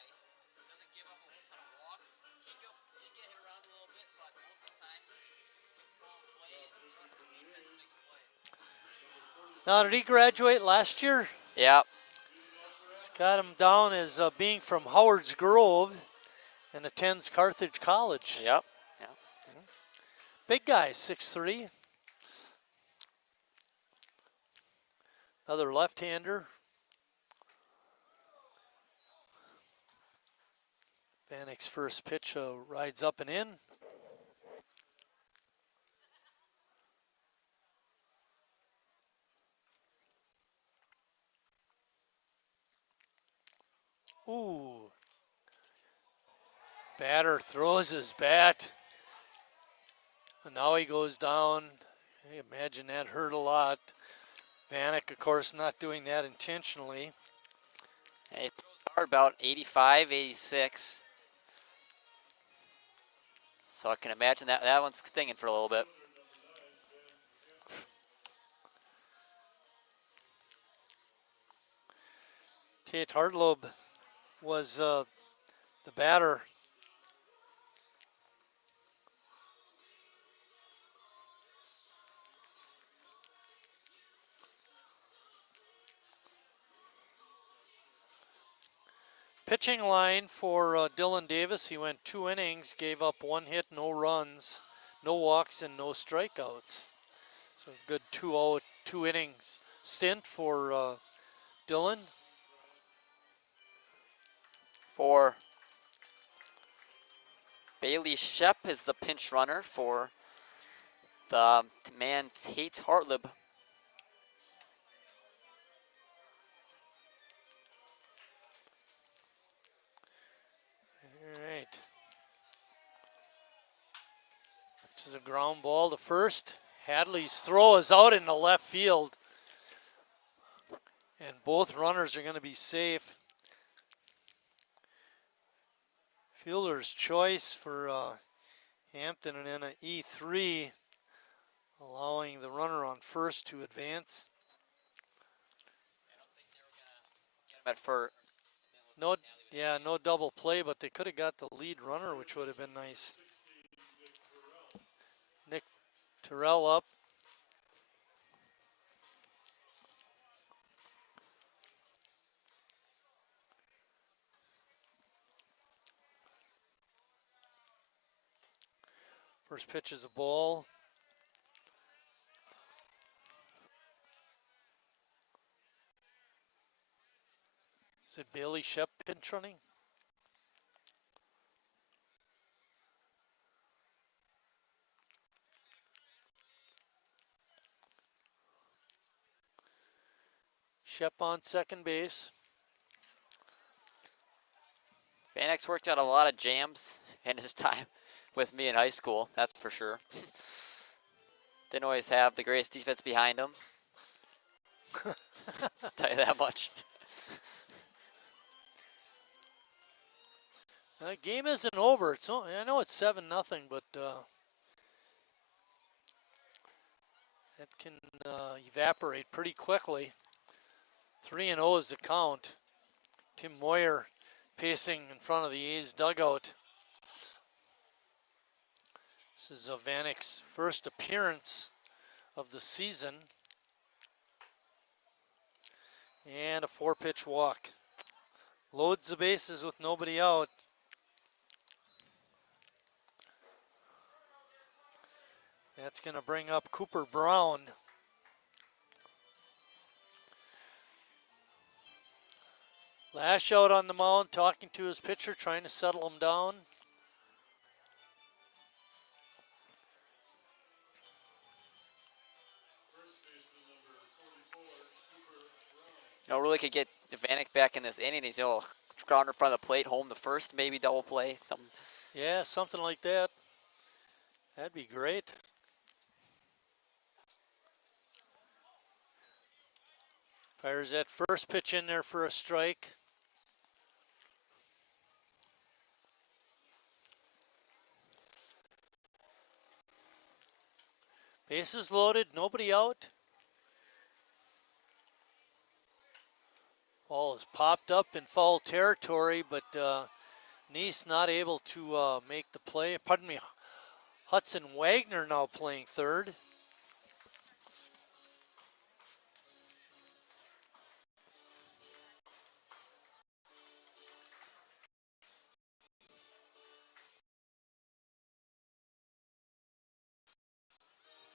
Doesn't give up a whole ton of walks. Did get hit around a little bit, but most of the time, he's small play and trusts his defense to make a play. Now, did he graduate last year? Yeah. It's got him down as being from Howard's Grove and attends Carthage College. Yep. Yeah. Big guy, 6'3". Another left-hander. Vanek's first pitch rides up and in. Ooh. Batter throws his bat. And now he goes down. I imagine that hurt a lot. Vanek, of course, not doing that intentionally. And he throws hard, about 85, 86. So I can imagine that one's stinging for a little bit. Tate Hartlob was the batter. Pitching line for Dylan Davis, he went 2 innings, gave up 1 hit, no runs, no walks, and no strikeouts. So good 2 innings stint for Dylan. For Bailey Shep is the pinch runner for the man Tate Hartlib. Which is a ground ball to first. Hadley's throw is out in the left field. And both runners are going to be safe. Fielder's choice for Hampton and then an E3, allowing the runner on first to advance. I don't think they were going to get him at first. No, yeah, no double play, but they could have got the lead runner, which would have been nice. Nick Terrell up. First pitch is a ball. Is it Bailey Shep pinch running? Shep on second base. Vanek's worked out a lot of jams in his time with me in high school, that's for sure. Didn't always have the greatest defense behind him. Tell you that much. The game isn't over. It's only, I know it's 7-0, but it can evaporate pretty quickly. 3-0 is the count. Tim Moyer pacing in front of the A's dugout. This is Vanek's first appearance of the season. And a 4-pitch walk. Loads the bases with nobody out. That's going to bring up Cooper Brown. Lash out on the mound, talking to his pitcher, trying to settle him down. Really could get Vanek back in this inning. He's ground in front of the plate, home the first, maybe double play. Something. Yeah, something like that. That'd be great. Fires that first pitch in there for a strike. Bases loaded, nobody out. Ball is popped up in foul territory, but Neese not able to make the play. Pardon me, Hudson Wagner now playing third.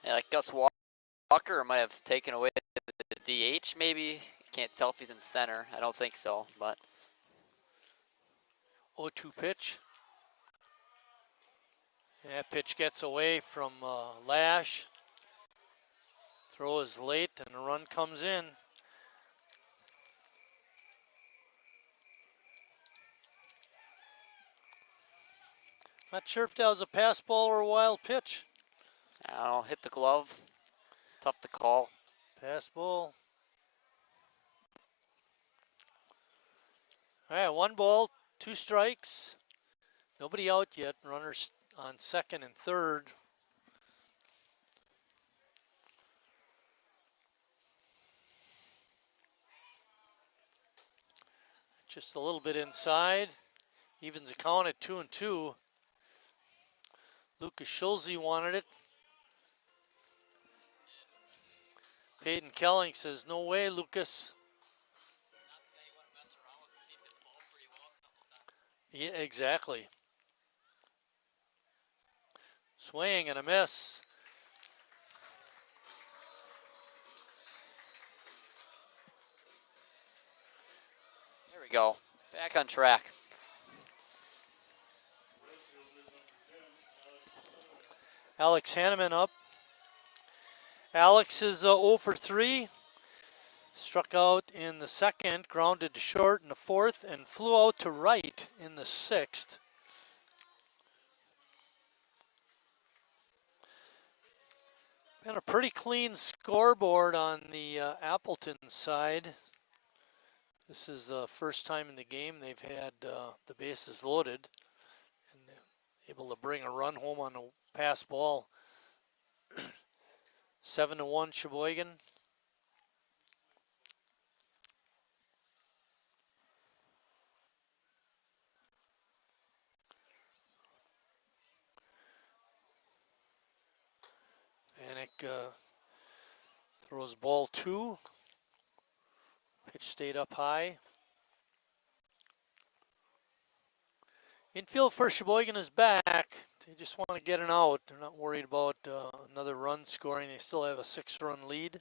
Yeah, like Gus Walker might have taken away the DH, maybe. Can't tell if he's in center. I don't think so, but. 0-2 pitch. That pitch gets away from Lash. Throw is late and the run comes in. Not sure if that was a pass ball or a wild pitch. I don't know, hit the glove. It's tough to call. Pass ball. All right, 1 ball, 2 strikes. Nobody out yet. Runners on second and third. Just a little bit inside. Evens the count at 2-2. Lucas Schulze wanted it. Peyton Kelling says, no way, Lucas. Yeah, exactly. Swing and a miss. There we go. Back on track. Alex Hanneman up. Alex is 0 for 3. Struck out in the second, grounded to short in the fourth, and flew out to right in the sixth. Been a pretty clean scoreboard on the Appleton side. This is the first time in the game they've had the bases loaded and able to bring a run home on a pass ball. 7-1 Sheboygan. Vanek throws ball 2. Pitch stayed up high. Infield for Sheboygan is back. They just want to get an out. They're not worried about another run scoring. They still have a 6-run lead.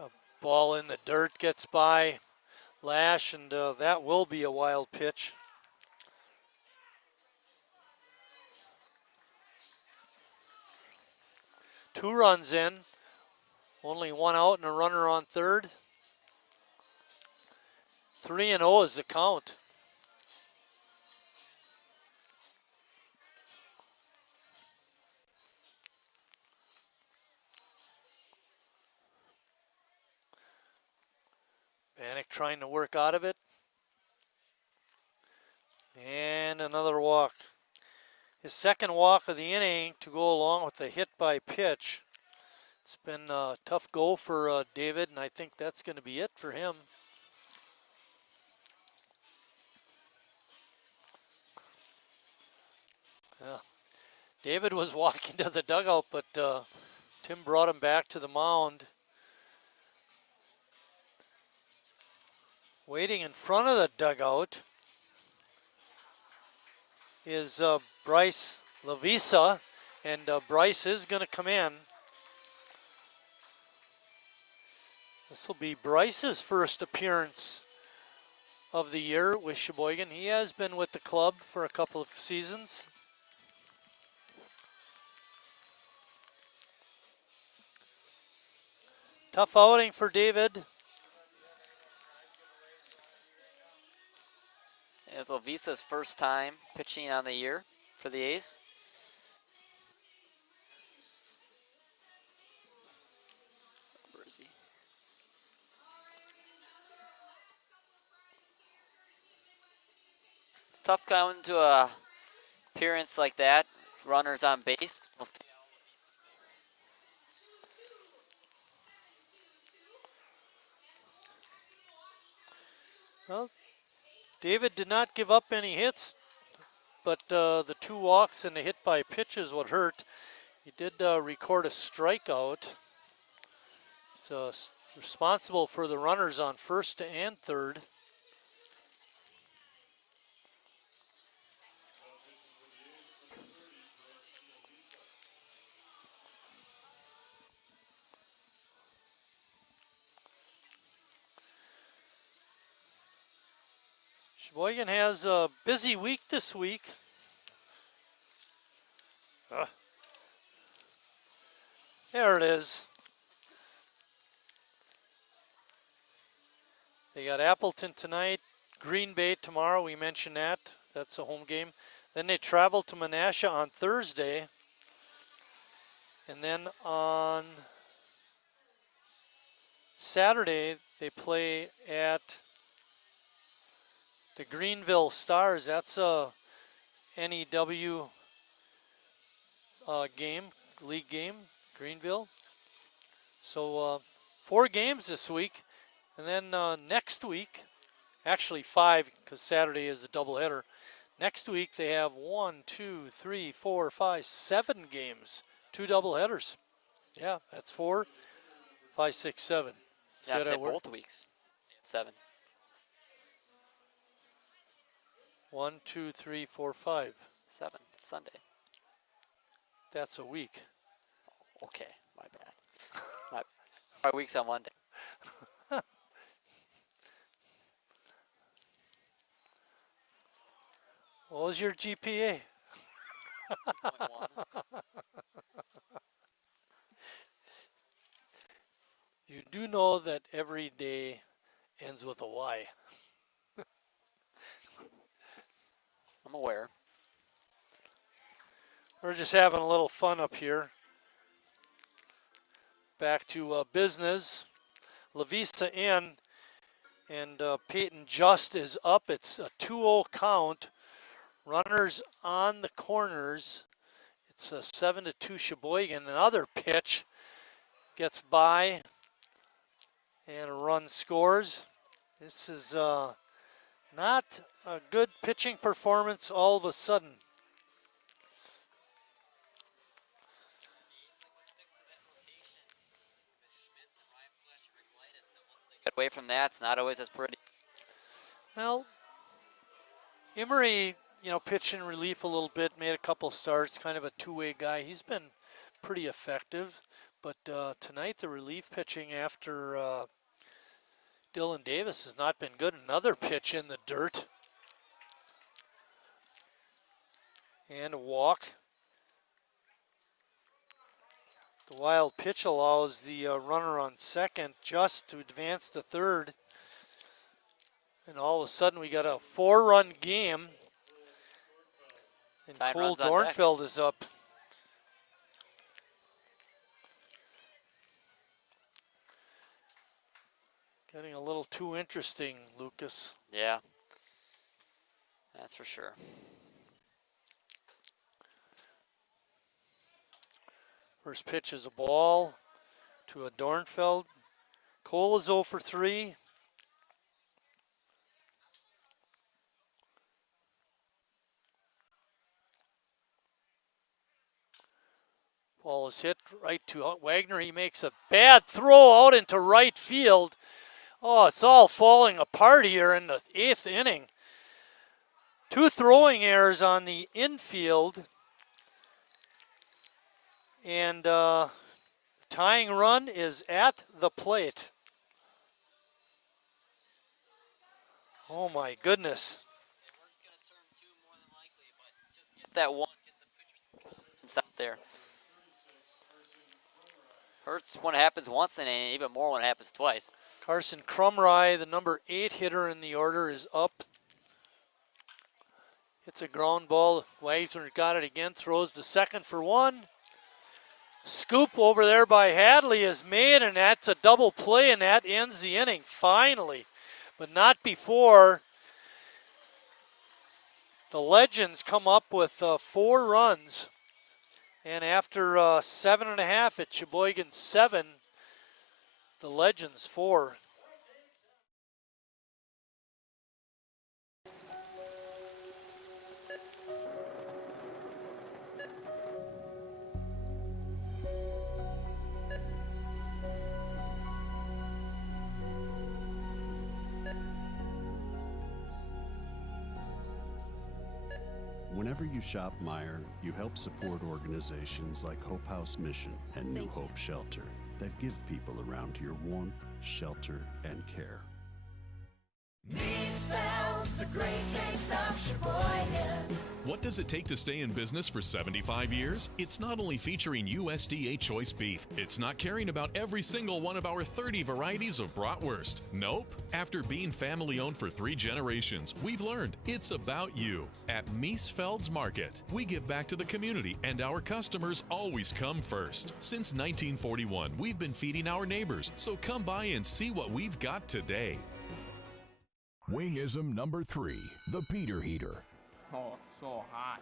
A ball in the dirt gets by Lash, and that will be a wild pitch. Two runs in. Only 1 out and a runner on third. 3-0 is the count. Vanek trying to work out of it. And another walk. His second walk of the inning to go along with the hit by pitch. It's been a tough go for David, and I think that's going to be it for him. Yeah. David was walking to the dugout, but Tim brought him back to the mound. Waiting in front of the dugout is Bryce Lavisa, and Bryce is going to come in. This will be Bryce's first appearance of the year with Sheboygan. He has been with the club for a couple of seasons. Tough outing for David. It's Lovisa's first time pitching on the year for the A's. Where is he? It's tough coming to a appearance like that. Runners on base. We'll see. Well, David did not give up any hits, but the 2 walks and the hit by pitch is what hurt. He did record a strikeout. He's responsible for the runners on first and third. Sheboygan has a busy week this week. There it is. They got Appleton tonight, Green Bay tomorrow. We mentioned that. That's a home game. Then they travel to Menasha on Thursday. And then on Saturday, they play at the Greenville Stars. That's a NEW game, league game, Greenville. So 4 games this week. And then next week, actually 5, because Saturday is a doubleheader. Next week they have 1, 2, 3, 4, 5, 7 games, 2 doubleheaders. Yeah, that's 4, 5, 6, 7. Yeah, I'd say both weeks. 7. 1, 2, 3, 4, 5. 7. It's Sunday. That's a week. Okay, my bad. My week's on Monday. What was your GPA? You do know that every day ends with a Y. I'm aware. We're just having a little fun up here. Back to business. Lavisa in, and Peyton Just is up. It's a 2-0 count. Runners on the corners. It's a 7-2 Sheboygan. Another pitch gets by, and a run scores. This is not a good pitching performance all of a sudden. Get away from that. It's not always as pretty. Well, Emery, pitched in relief a little bit, made a couple starts, kind of a 2-way guy. He's been pretty effective, but tonight the relief pitching after Dylan Davis has not been good. Another pitch in the dirt. And a walk. The wild pitch allows the runner on second Just to advance to third. And all of a sudden we got a 4-run game. And Cole Dornfeld is up. Getting a little too interesting, Lucas. Yeah, that's for sure. First pitch is a ball to a Dornfeld. Cole is 0 for 3. Ball is hit right to Wagner. He makes a bad throw out into right field. Oh, it's all falling apart here in the 8th inning. 2 throwing errors on the infield. And tying run is at the plate. Oh my goodness. That one up there. Hurts when it happens once and even more when it happens twice. Carson Crumry, the number 8 hitter in the order, is up. It's a ground ball. Weisner got it again, throws to second for 1. Scoop over there by Hadley is made, and that's a double play, and that ends the inning, finally. But not before the Legends come up with 4 runs. And after 7.5 at Sheboygan 7, the Legends 4. Whenever you shop Meijer, you help support organizations like Hope House Mission and New Hope Shelter that give people around here warmth, shelter, and care. Me spells the great taste of Sheboygan. What does it take to stay in business for 75 years? It's not only featuring USDA choice beef, it's not caring about every single one of our 30 varieties of bratwurst. Nope. After being family owned for 3 generations, we've learned it's about you. At Miesfeld's Market, we give back to the community and our customers always come first. Since 1941, we've been feeding our neighbors, so come by and see what we've got today. Wingism number 3, the Peter Heater. Oh, so hot.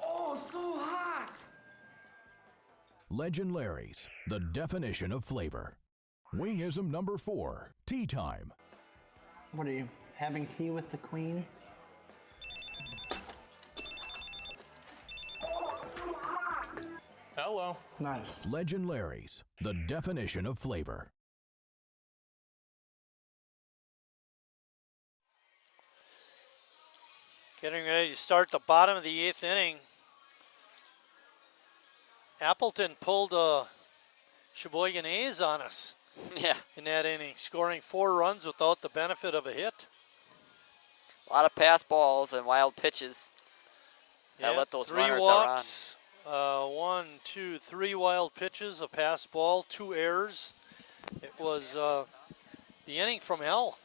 Oh, so hot! Legend Larry's, the definition of flavor. Wingism number 4, tea time. What are you, having tea with the queen? Hello. Nice. Legend Larry's, the definition of flavor. Getting ready to start the bottom of the 8th inning. Appleton pulled Sheboygan A's on us. Yeah. In that inning, scoring 4 runs without the benefit of a hit. A lot of pass balls and wild pitches. That let those 3 runners walks, 1, 2, 3 wild pitches, a pass ball, 2 errors. It was the inning from hell.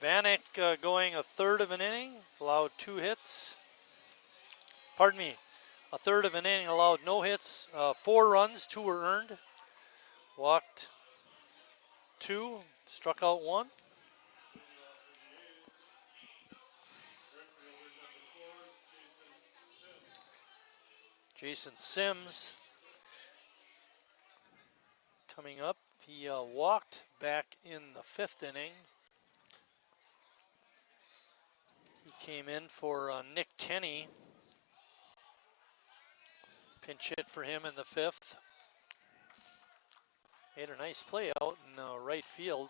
Vanek going a third of an inning, allowed 2 hits. Pardon me, a third of an inning, allowed no hits, 4 runs, 2 were earned. Walked 2, struck out 1. Jason Sims coming up. He walked back in the 5th inning. He came in for Nick Tenney. Pinch hit for him in the 5th. Made a nice play out in right field.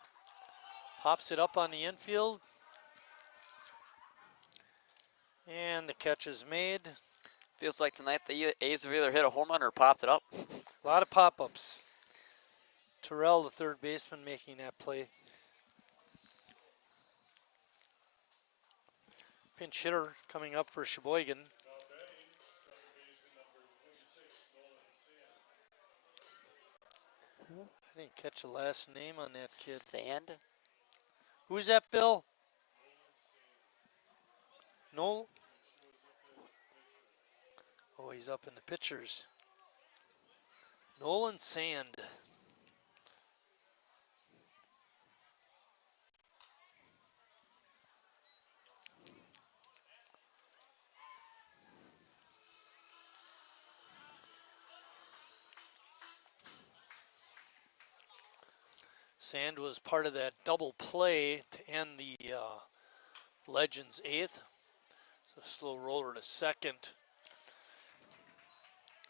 Pops it up on the infield. And the catch is made. Feels like tonight the A's have either hit a home run or popped it up. A lot of pop-ups. Terrell, the third baseman, making that play. Pinch hitter coming up for Sheboygan. I didn't catch the last name on that kid. Sand? Who's that, Bill? No. Oh, he's up in the pitchers. Nolan Sand. Sand was part of that double play to end the Legends 8th. So slow roller to second.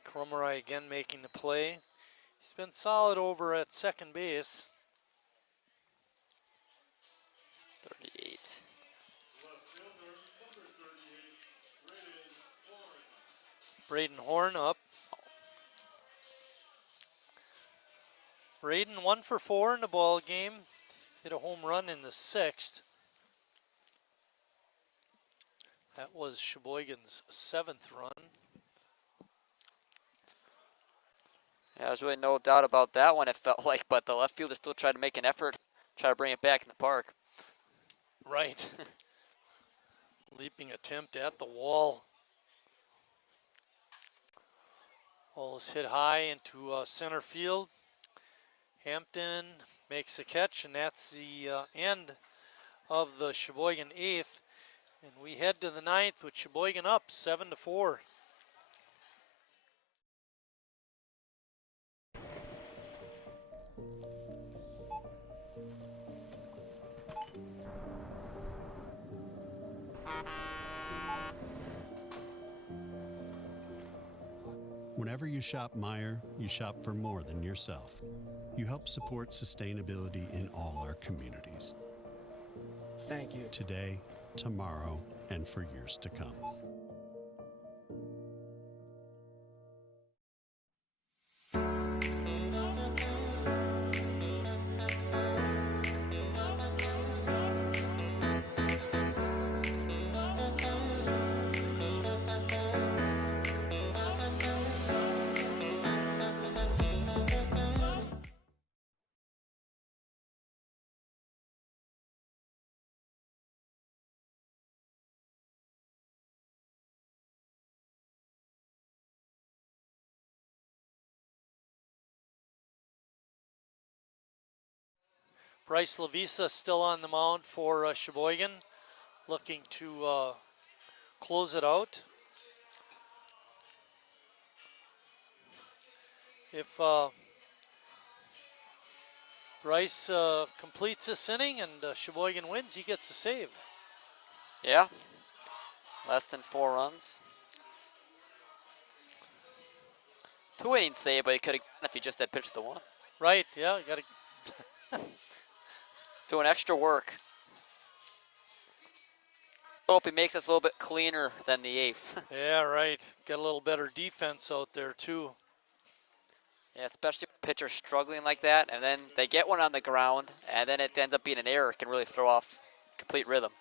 Kromerai again making the play. He's been solid over at second base. 38. Braden Horn up. Braden 1 for 4 in the ball game. Hit a home run in the 6th. That was Sheboygan's 7th run. Yeah, there's really no doubt about that one, it felt like, but the left fielder still tried to make an effort, try to bring it back in the park. Right. Leaping attempt at the wall. Ball is hit high into center field. Hampton makes the catch, and that's the end of the Sheboygan 8th. And we head to the 9th with Sheboygan up 7-4. Whenever you shop Meijer, you shop for more than yourself. You help support sustainability in all our communities. Thank you. Today, tomorrow, and for years to come. Bryce Lavisa still on the mound for Sheboygan, looking to close it out. If Bryce completes this inning and Sheboygan wins, he gets a save. Yeah, less than 4 runs. 2 innings save, but he could have if he just had pitched the one. Right, yeah, got to doing extra work. Hope he makes us a little bit cleaner than the 8th. Yeah, right. Get a little better defense out there too. Yeah, especially when pitchers struggling like that, and then they get one on the ground, and then it ends up being an error. It can really throw off complete rhythm.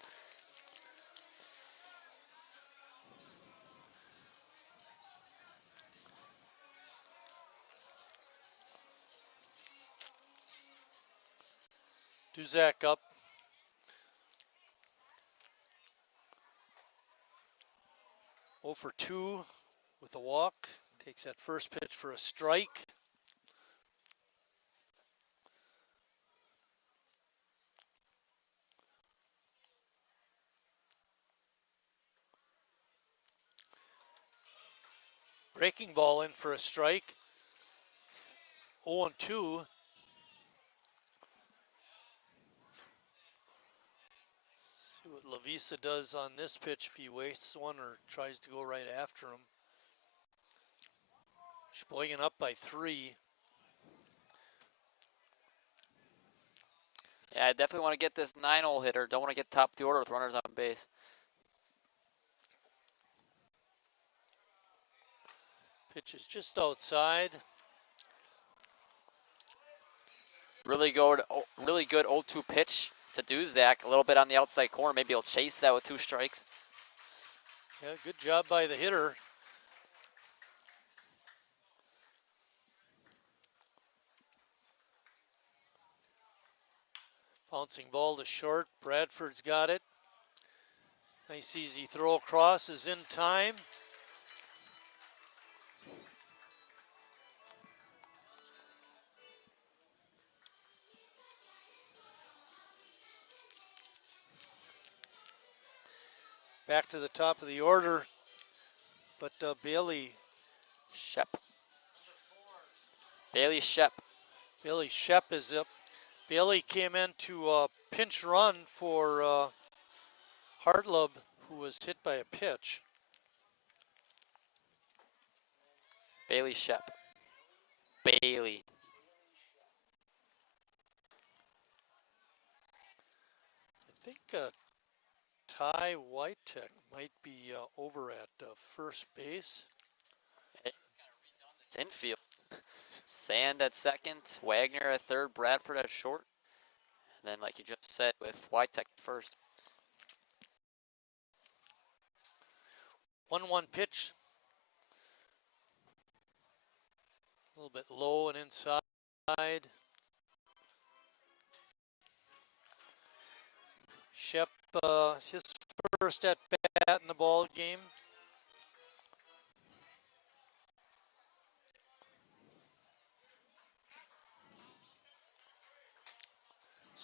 Duzak up. Oh for 2 with a walk. Takes that first pitch for a strike. Breaking ball in for a strike. 0-2. See what Lavisa does on this pitch, if he wastes one or tries to go right after him. Sheboygan up by 3. Yeah, I definitely want to get this 9-hole hitter. Don't want to get top of the order with runners on base. Pitch is just outside. Really good 0-2 pitch to Duzak. A little bit on the outside corner. Maybe he'll chase that with 2 strikes. Yeah, good job by the hitter. Bouncing ball to short. Bradford's got it. Nice easy throw across is in time. Back to the top of the order, but Bailey Shep. Bailey Shep. Bailey Shep is up. Bailey came in to pinch run for Hartlub, who was hit by a pitch. Bailey Shep. Bailey. I think Ty Whitek might be over at first base. It's infield. Sand at second, Wagner at third, Bradford at short. And then, like you just said, with Whitek first. 1-1 pitch. A little bit low and inside. Shep, his first at bat in the ball game.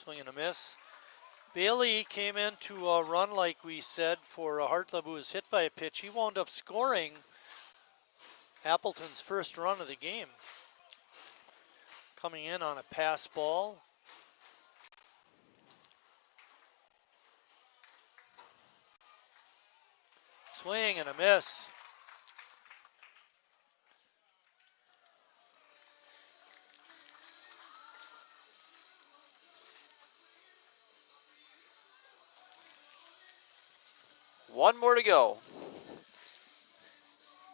Swing and a miss. Bailey came in to run, like we said, for Hartlub, who was hit by a pitch. He wound up scoring Appleton's first run of the game. Coming in on a pass ball. Swing and a miss. One more to go.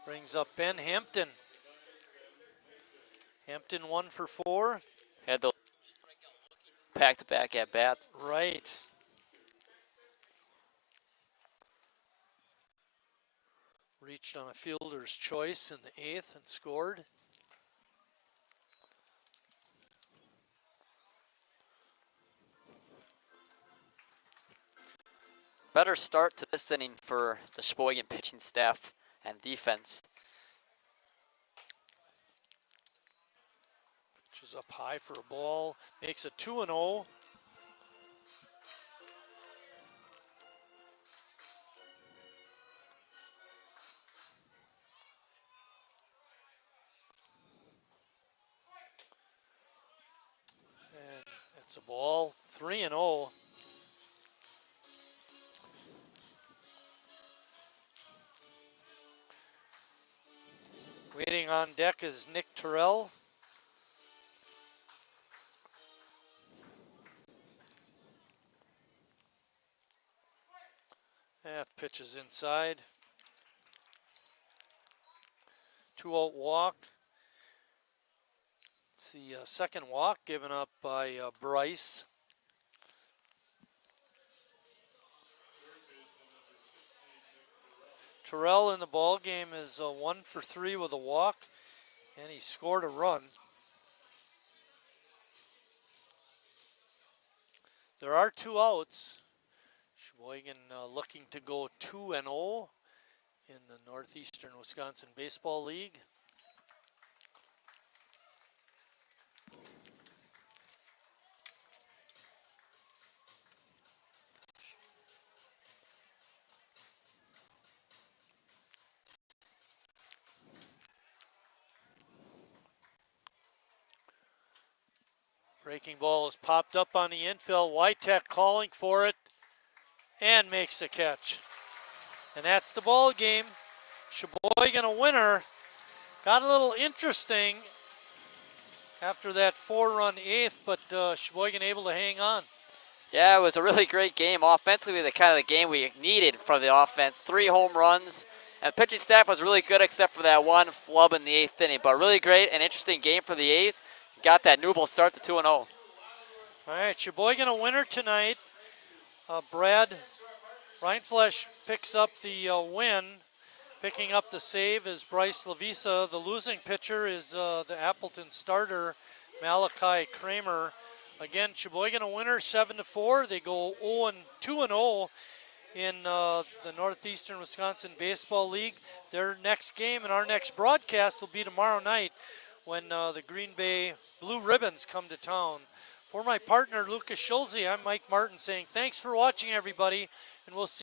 Brings up Ben Hampton. Hampton 1 for 4. Had those back-to-back at bats. Right. Reached on a fielder's choice in the 8th and scored. Better start to this inning for the Sheboygan pitching staff and defense. Pitches up high for a ball. Makes it 2-0. And it's a ball. 3-0. Waiting on deck is Nick Terrell. That pitch is inside. 2-0 walk. It's the second walk given up by Bryce. Terrell in the ball game is 1 for 3 with a walk, and he scored a run. There are 2 outs. Sheboygan looking to go 2-0 in the Northeastern Wisconsin Baseball League. Breaking ball is popped up on the infield. Whitek calling for it and makes the catch. And that's the ball game. Sheboygan a winner. Got a little interesting after that 4-run 8th, but Sheboygan able to hang on. Yeah, it was a really great game. Offensively, the kind of the game we needed from the offense. 3 home runs. And the pitching staff was really good except for that one flub in the 8th inning. But really great and interesting game for the A's. Got that Newble start to 2-0. All right, Sheboygan a winner tonight. Brad Reinflesch picks up the win. Picking up the save is Bryce Lavisa. The losing pitcher is the Appleton starter, Malachi Kramer. Again, Sheboygan a winner, 7-4. They go 2-0 in the Northeastern Wisconsin Baseball League. Their next game and our next broadcast will be tomorrow night when the Green Bay Blue Ribbons come to town. For my partner, Lucas Schulze, I'm Mike Martin saying thanks for watching, everybody, and we'll see